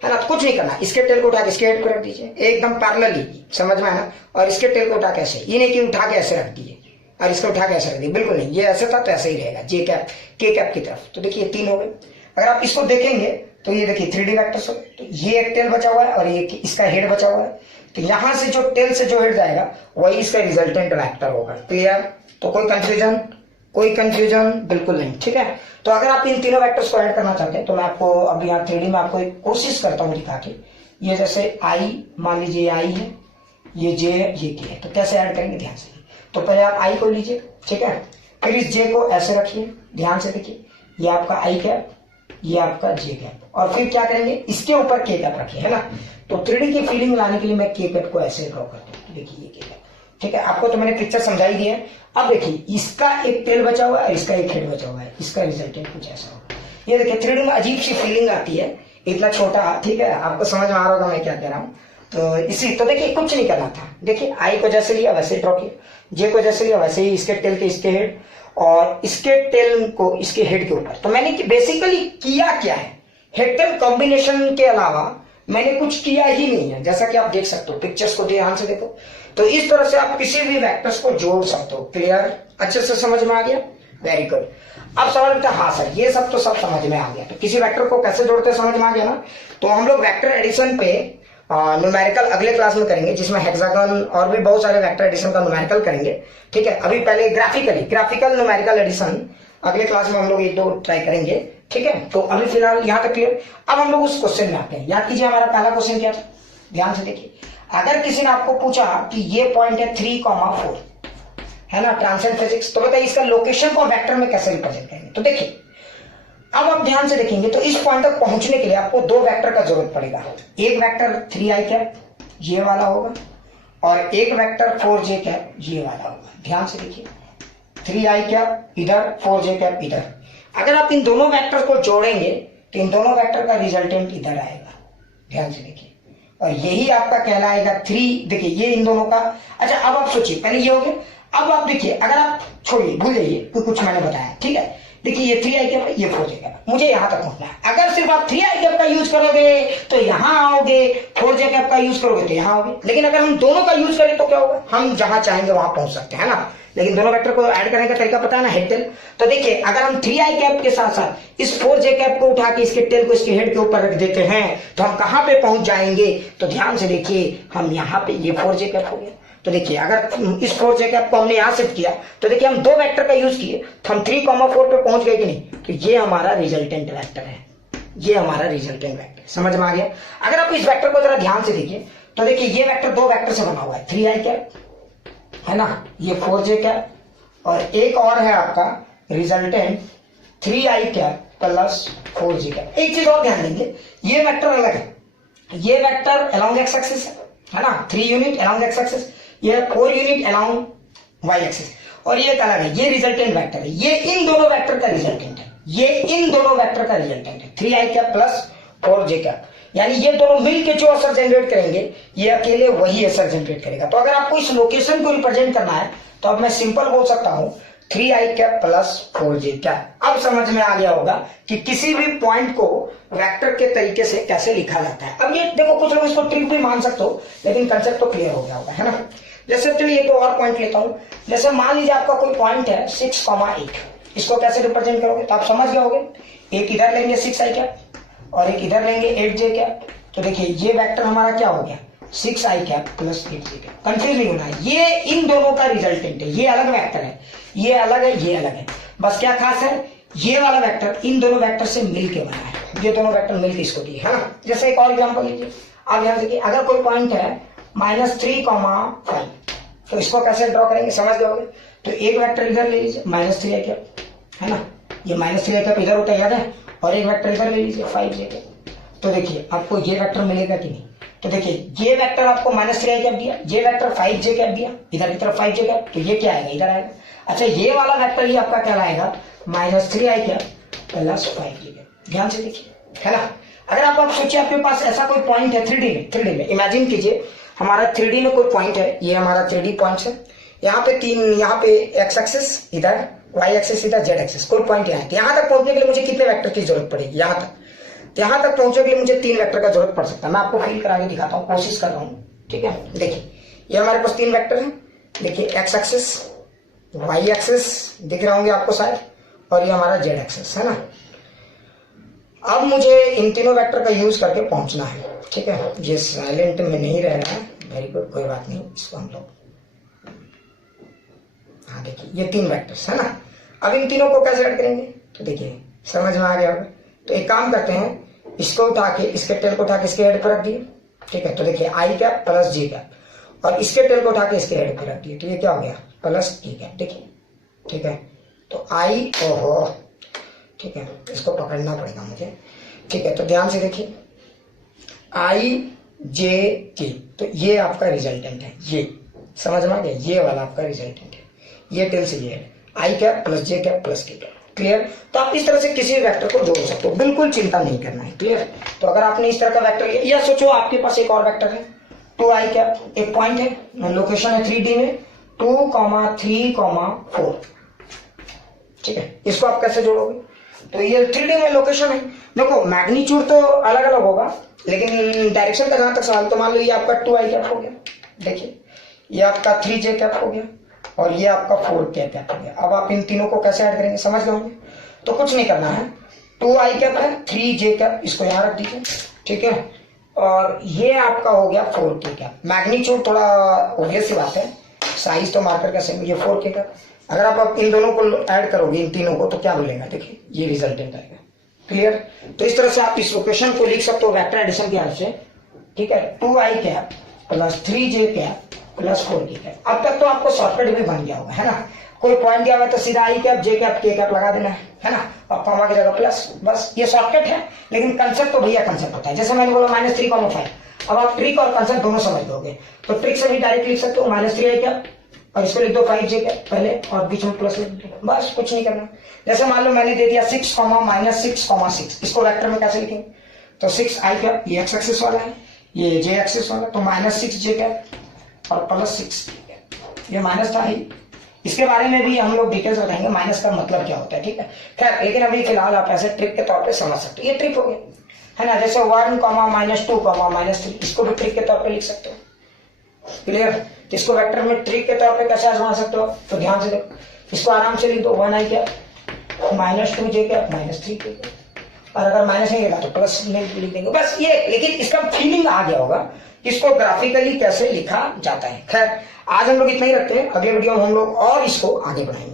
है ना। तो कुछ नहीं करना, इसके टेल को उठा के इसके हेड पे रख दीजिए, एकदम पैरेलली, समझ में आना। और इसके टेल को उठा के ऐसे, ये नहीं कि उठा के ऐसे रख दिए और इसको उठा के ऐसे रख दिए, बिल्कुल नहीं। ये ऐसे था तो ऐसे ही रहेगा, जे कैप के कैप की तरफ। तो देखिए 3 हो गए। अगर आप इसको देखेंगे तो ये देखिए 3D वेक्टर्स हो गए। तो ये एक टेल बचा हुआ है और ये इसका हेड बचा हुआ है। तो यहां से जो टेल से जो हेड जाएगा वही इसका रिजल्टेंट वेक्टर होगा, क्लियर। तो कोई कंफ्यूजन? कोई कंफ्यूजन बिल्कुल नहीं, ठीक है। तो अगर आप इन तीनों वेक्टर्स को ऐड करना चाहते हैं तो मैं आपको अब यहाँ 3D में आपको एक कोशिश करता हूँ दिखा के। ये जैसे आई, मान लीजिए आई है, ये जे है, ये के है, तो कैसे ऐड करेंगे ध्यान से। तो पहले आप आई को लीजिए, ठीक है। फिर इस जे को ऐसे रखिए, ध्यान से देखिए, ये आपका आई कैप, ये आपका जे कैप, और फिर क्या करेंगे, इसके ऊपर के कैप रखिए, है ना। तो 3D की फीलिंग लाने के लिए मैं के कैप को ऐसे ड्रॉ करता हूँ, देखिए ये के कैप, ठीक है। आपको तो मैंने पिक्चर समझाई दी है। अब देखिए इसका एक टेल बचा हुआ है, इसका एक हेड बचा हुआ है, इसका रिजल्टेंट कुछ ऐसा होगा। ये देखिए 3D में अजीब सी फीलिंग आती है, इतना छोटा, ठीक है, आपको समझ में आ रहा होगा मैं क्या कह रहा हूँ। तो इसी तो देखिए कुछ नहीं करना था, देखिए आई को जैसे लिया वैसे ड्रॉ किया, जे को जैसे लिया वैसे ही इसके टेल के इसके हेड, और इसके टेल को इसके हेड के ऊपर। तो मैंने बेसिकली किया क्या है, हेड टेल कॉम्बिनेशन के अलावा मैंने कुछ किया ही नहीं है, जैसा कि आप देख सकते हो, पिक्चर्स को ध्यान से देखो। तो इस तरह से आप किसी भी वेक्टर्स को जोड़ सकते हो। क्लियर, अच्छे से समझ में आ गया, वेरी गुड। अब सवाल उठता है, हाँ सर ये सब तो सब समझ में आ गया, तो किसी वेक्टर को कैसे जोड़ते समझ में आ गया ना। तो हम लोग वेक्टर एडिशन पे न्यूमेरिकल अगले क्लास में करेंगे, जिसमें हेक्सागन और भी बहुत सारे वेक्टर एडिशन का न्यूमेरिकल करेंगे, ठीक है। अभी पहले ग्राफिकल न्यूमेरिकल एडिशन अगले क्लास में हम लोग 1-2 ट्राई करेंगे, ठीक है। तो अभी फिलहाल यहाँ तक क्लियर। अब हम लोग उस क्वेश्चन में आते हैं। याद कीजिए हमारा पहला क्वेश्चन क्या था, ध्यान से देखिए। अगर किसी ने आपको पूछा कि ये पॉइंट है 3,4, है ना, ट्रांसेंडेंट फिजिक्स, तो बताइए इसका लोकेशन को वेक्टर में कैसे रिप्रेजेंट करेंगे। तो देखिए अब आप ध्यान से देखेंगे तो इस पॉइंट तक पहुंचने के लिए आपको 2 वेक्टर का जरूरत पड़ेगा। एक वेक्टर 3i कैप ये वाला होगा, और एक वेक्टर 4j कैप ये वाला होगा। ध्यान से देखिए, 3i कैप इधर, 4j कैप इधर। अगर आप इन दोनों वेक्टर को जोड़ेंगे तो इन दोनों वेक्टर का रिजल्टेंट इधर आएगा, ध्यान से देखिए, और यही आपका कहलाएगा 3। देखिए ये इन दोनों का, अच्छा अब आप सोचिए, पहले ये हो गया। अब आप देखिए, अगर आप छोड़िए, भूल जाइए कुछ मैंने बताया, ठीक है। देखिए ये 3i कैप, ये 4j कैप, मुझे यहां तक पहुंचना है। अगर सिर्फ आप 3i कैप का यूज करोगे तो यहां आओगे, 4j कैप का यूज करोगे तो यहां आओगे। लेकिन अगर हम दोनों का यूज करें तो क्या होगा, हम जहां चाहेंगे वहां पहुंच सकते हैं ना। लेकिन दोनों वेक्टर को ऐड करने का तरीका पता है ना, हेड टेल। तो देखिए अगर हम 3i कैप के साथ साथ इस 4j कैप को उठा के इसके टेल को इसके हेड के ऊपर रख देते हैं तो हम कहां पे पहुंच जाएंगे। तो ध्यान से देखिए, हम यहाँ पे, ये 4j कैप हो गया। तो देखिए अगर इस 4j कैप को हमने यहां शिफ्ट किया तो देखिए हम 2 वेक्टर का यूज किए तो हम 3,4 पे पहुंच गए कि नहीं। तो ये हमारा रिजल्टेंट वेक्टर है, ये हमारा रिजल्टेंट वेक्टर, समझ में आ गया। अगर आप इस वेक्टर को जरा ध्यान से देखिए तो देखिए ये वेक्टर 2 वेक्टर से बना हुआ है, 3i कैप, है ना, ये 4j कैप, और एक और है आपका resultant 3i cap plus 4j cap. एक चीज और ध्यान देंगे, ये वेक्टर अलग है, ये वेक्टर अलोंग एक्स एक्सिस है ना, 3 यूनिट अलोंग एक्स एक्सिस, ये 4 यूनिट अलोंग वाई एक्सिस, और ये अलग है, ये रिजल्टेंट वेक्टर है। ये इन दोनों वेक्टर का रिजल्टेंट है, ये इन दोनों वेक्टर का रिजल्टेंट है, 3i cap plus 4j cap. यानी ये दोनों मिलके जो असर जनरेट करेंगे, ये अकेले वही असर जनरेट करेगा। तो अगर आपको इस लोकेशन को रिप्रेजेंट करना है तो अब मैं सिंपल बोल सकता हूं 3i cap plus 4j cap. अब समझ में आ गया होगा कि किसी भी पॉइंट को वेक्टर के तरीके से कैसे लिखा जाता है। अब ये देखो, कुछ लोग इसको ट्रिक भी मान सकते हो, लेकिन कंसेप्ट तो क्लियर हो गया होगा, है ना। जैसे चलिए एक और पॉइंट लेता हूं, जैसे मान लीजिए आपका कोई पॉइंट है 6,8, इसको कैसे रिप्रेजेंट करोगे तो आप समझ गए होगे। एक इधर लेंगे 6i कैप और एक इधर लेंगे 8j कैप। तो देखिए ये वेक्टर हमारा क्या हो गया, 6i cap plus 8j cap. Confuse नहीं होना है, ये इन दोनों का रिजल्टेंट है, ये अलग वेक्टर है, ये अलग है, ये अलग है। बस क्या खास है, ये वाला वेक्टर इन दोनों वेक्टर से मिलके बना है, ये दोनों वेक्टर मिलके इसको दिए, है ना। जैसे एक और एग्जांपल लीजिए, आप ध्यान देखिए, अगर कोई पॉइंट है -3,5, तो इसको कैसे ड्रॉ करेंगे समझ गए होगे। तो एक वेक्टर इधर ले लीजिए -3i कैप, है ना, ये -3i कैप इधर होता है, याद है, और एक वेक्टर इधर ले लीजिए 5j कैप। तो देखिए आपको ये वेक्टर मिलेगा कि नहीं। तो देखिए ये वेक्टर आपको -3i कैप दिया, ये वेक्टर 5j कैप दिया, इधर की तरफ 5j कैप, तो ये क्या आएगा, इधर आएगा। अच्छा ये वाला वेक्टर ही आपका कहलाएगा -3i cap plus 5j cap. ध्यान से देखिए, है ना। अगर आप सोचिए आपके पास ऐसा कोई पॉइंट है 3D में इमेजिन कीजिए, हमारा 3D में कोई पॉइंट है, ये हमारा 3D पॉइंट है, यहाँ पे 3, यहाँ पे एक्स एक्सिस इधर, वाई एक्सिस इधर, जेड एक्सिस, कोई पॉइंट यहाँ तक पहुंचने के लिए मुझे कितने वेक्टर की जरूरत पड़ेगी, यहाँ तक पहुंचने के लिए मुझे 3 वेक्टर का जरूरत पड़ सकता है। मैं आपको फील करा के दिखाता हूँ, कोशिश कर रहा हूँ, ठीक है। देखिए ये हमारे पास 3 वेक्टर हैं, देखिए एक्स एक्सिस, वाई एक्सिस दिख रहे होंगे आपको शायद, और ये हमारा जेड एक्सिस, है ना। अब मुझे इन तीनों वेक्टर का यूज करके पहुंचना है, ठीक है। ये साइलेंट में नहीं रह रहा है, वेरी गुड, कोई बात नहीं, इसको हम लोग, हाँ देखिए ये 3 वेक्टर्स है ना। अब इन तीनों को कैसे ऐड करेंगे, तो देखिए समझ में आ गया होगा। तो एक काम करते हैं, इसको उठा के, इसके टेल को उठा के इसके हेड पर रख दिए, ठीक है। तो देखिए i cap plus j cap, और इसके टेल को उठा के इसके हेड पर रख दिए, तो ये क्या हो गया, प्लस e कैप। देखिए ठीक है, तो आई, ओहो ठीक है, इसको पकड़ना पड़ेगा मुझे। ठीक है, तो ध्यान से देखिए, आई जे के, तो ये आपका रिजल्टेंट है, ये समझ में आ गया, ये वाला आपका रिजल्टेंट है, ये टेल से ये है आई कैप प्लस जे कैप प्लस के कैप। क्लियर? तो आप इस तरह से किसी भी वेक्टर को जोड़ सकते हो, बिल्कुल चिंता नहीं करना है। क्लियर? तो अगर आपने इस तरह का वेक्टर लिया, या सोचो आपके पास एक और वेक्टर है 2i कैप, एक पॉइंट है, लोकेशन है 3D में 2, 3, 4। ठीक है, इसको आप कैसे जोड़ोगे? तो ये 3D में लोकेशन है, देखो मैग्नीट्यूड तो अलग अलग होगा, लेकिन डायरेक्शन का जहां तक सवाल, तो मान लो ये आपका 2i कैप हो गया, देखिए ये आपका 3j कैप हो गया, और ये आपका 4k कैप हो गया। अब आप इन तीनों को कैसे ऐड करेंगे समझ लो। तो कुछ नहीं करना है, 2i कैप है, 3j कैप, इसको यहाँ रख दीजिए। ठीक है, और ये आपका हो गया 4k कैप। मैग्नीट्यूड थोड़ा ऑब्वियस सी बात है, साइज तो मार्कर का सेम, ये 4k कैप। अगर आप इन दोनों को ऐड करोगे, इन तीनों को, तो क्या मिलेगा? देखिए ये रिजल्टेंट आएगा। क्लियर? तो इस तरह से आप इस लोकेशन को लिख सकते हो वेक्टर एडिशन की हेल्प से। ठीक है, 2i cap plus 3j cap plus 4k cap. अब तक तो आपको शॉर्टकट भी बन गया होगा, है ना? कोई पॉइंट दिया हुआ तो सीधा आई कैप, जे कैप, के कैप लगा देना है ना, और कॉमा की जगह प्लस, बस ये शॉर्टकट है। लेकिन कंसेप्ट तो भैया कंसेप्ट होता है, जैसे मैंने बोला -3, 5। अब आप ट्रिक और कंसेप्ट दोनों समझ लोगे, तो ट्रिक से भी डायरेक्ट लिख सकते हो -3i कैप, और इसको लिख दो 5j कैप पहले, और बीच में प्लस लिख दो, बस कुछ नहीं करना। जैसे मान लो मैंने दे दिया 6, -6, इसको वेक्टर में कैसे लिखेंगे? तो 6i कैप, ये x एक्सिस वाला है, ये j एक्सिस वाला, तो -6j कैप और +6, ये माइनस था ही। इसके बारे में भी हम लोग डिटेल्स बताएंगे, माइनस का मतलब क्या होता है। ठीक है, खैर लेकिन अभी फिलहाल आप ऐसे ट्रिक के तौर पे समझ सकते हो, ये ट्रिक हो गया, है ना? जैसे 1, -2, -3, इसको भी ट्रिक के तौर पे लिख सकते हो। क्लियर? इसको वेक्टर में ट्रिक के तौर पे कैसे आजमा सकते हो? तो ध्यान से देखो, इसको आराम से लिख दो 1i cap, -2j cap, -3k cap, और अगर माइनस नहीं लिखा तो प्लस लिख देंगे, बस ये। लेकिन इसका फीलिंग आ गया होगा इसको ग्राफिकली कैसे लिखा जाता है। खैर आज हम लोग इतना ही रखते हैं, अगले वीडियो में हम लोग और इसको आगे बढ़ाएंगे।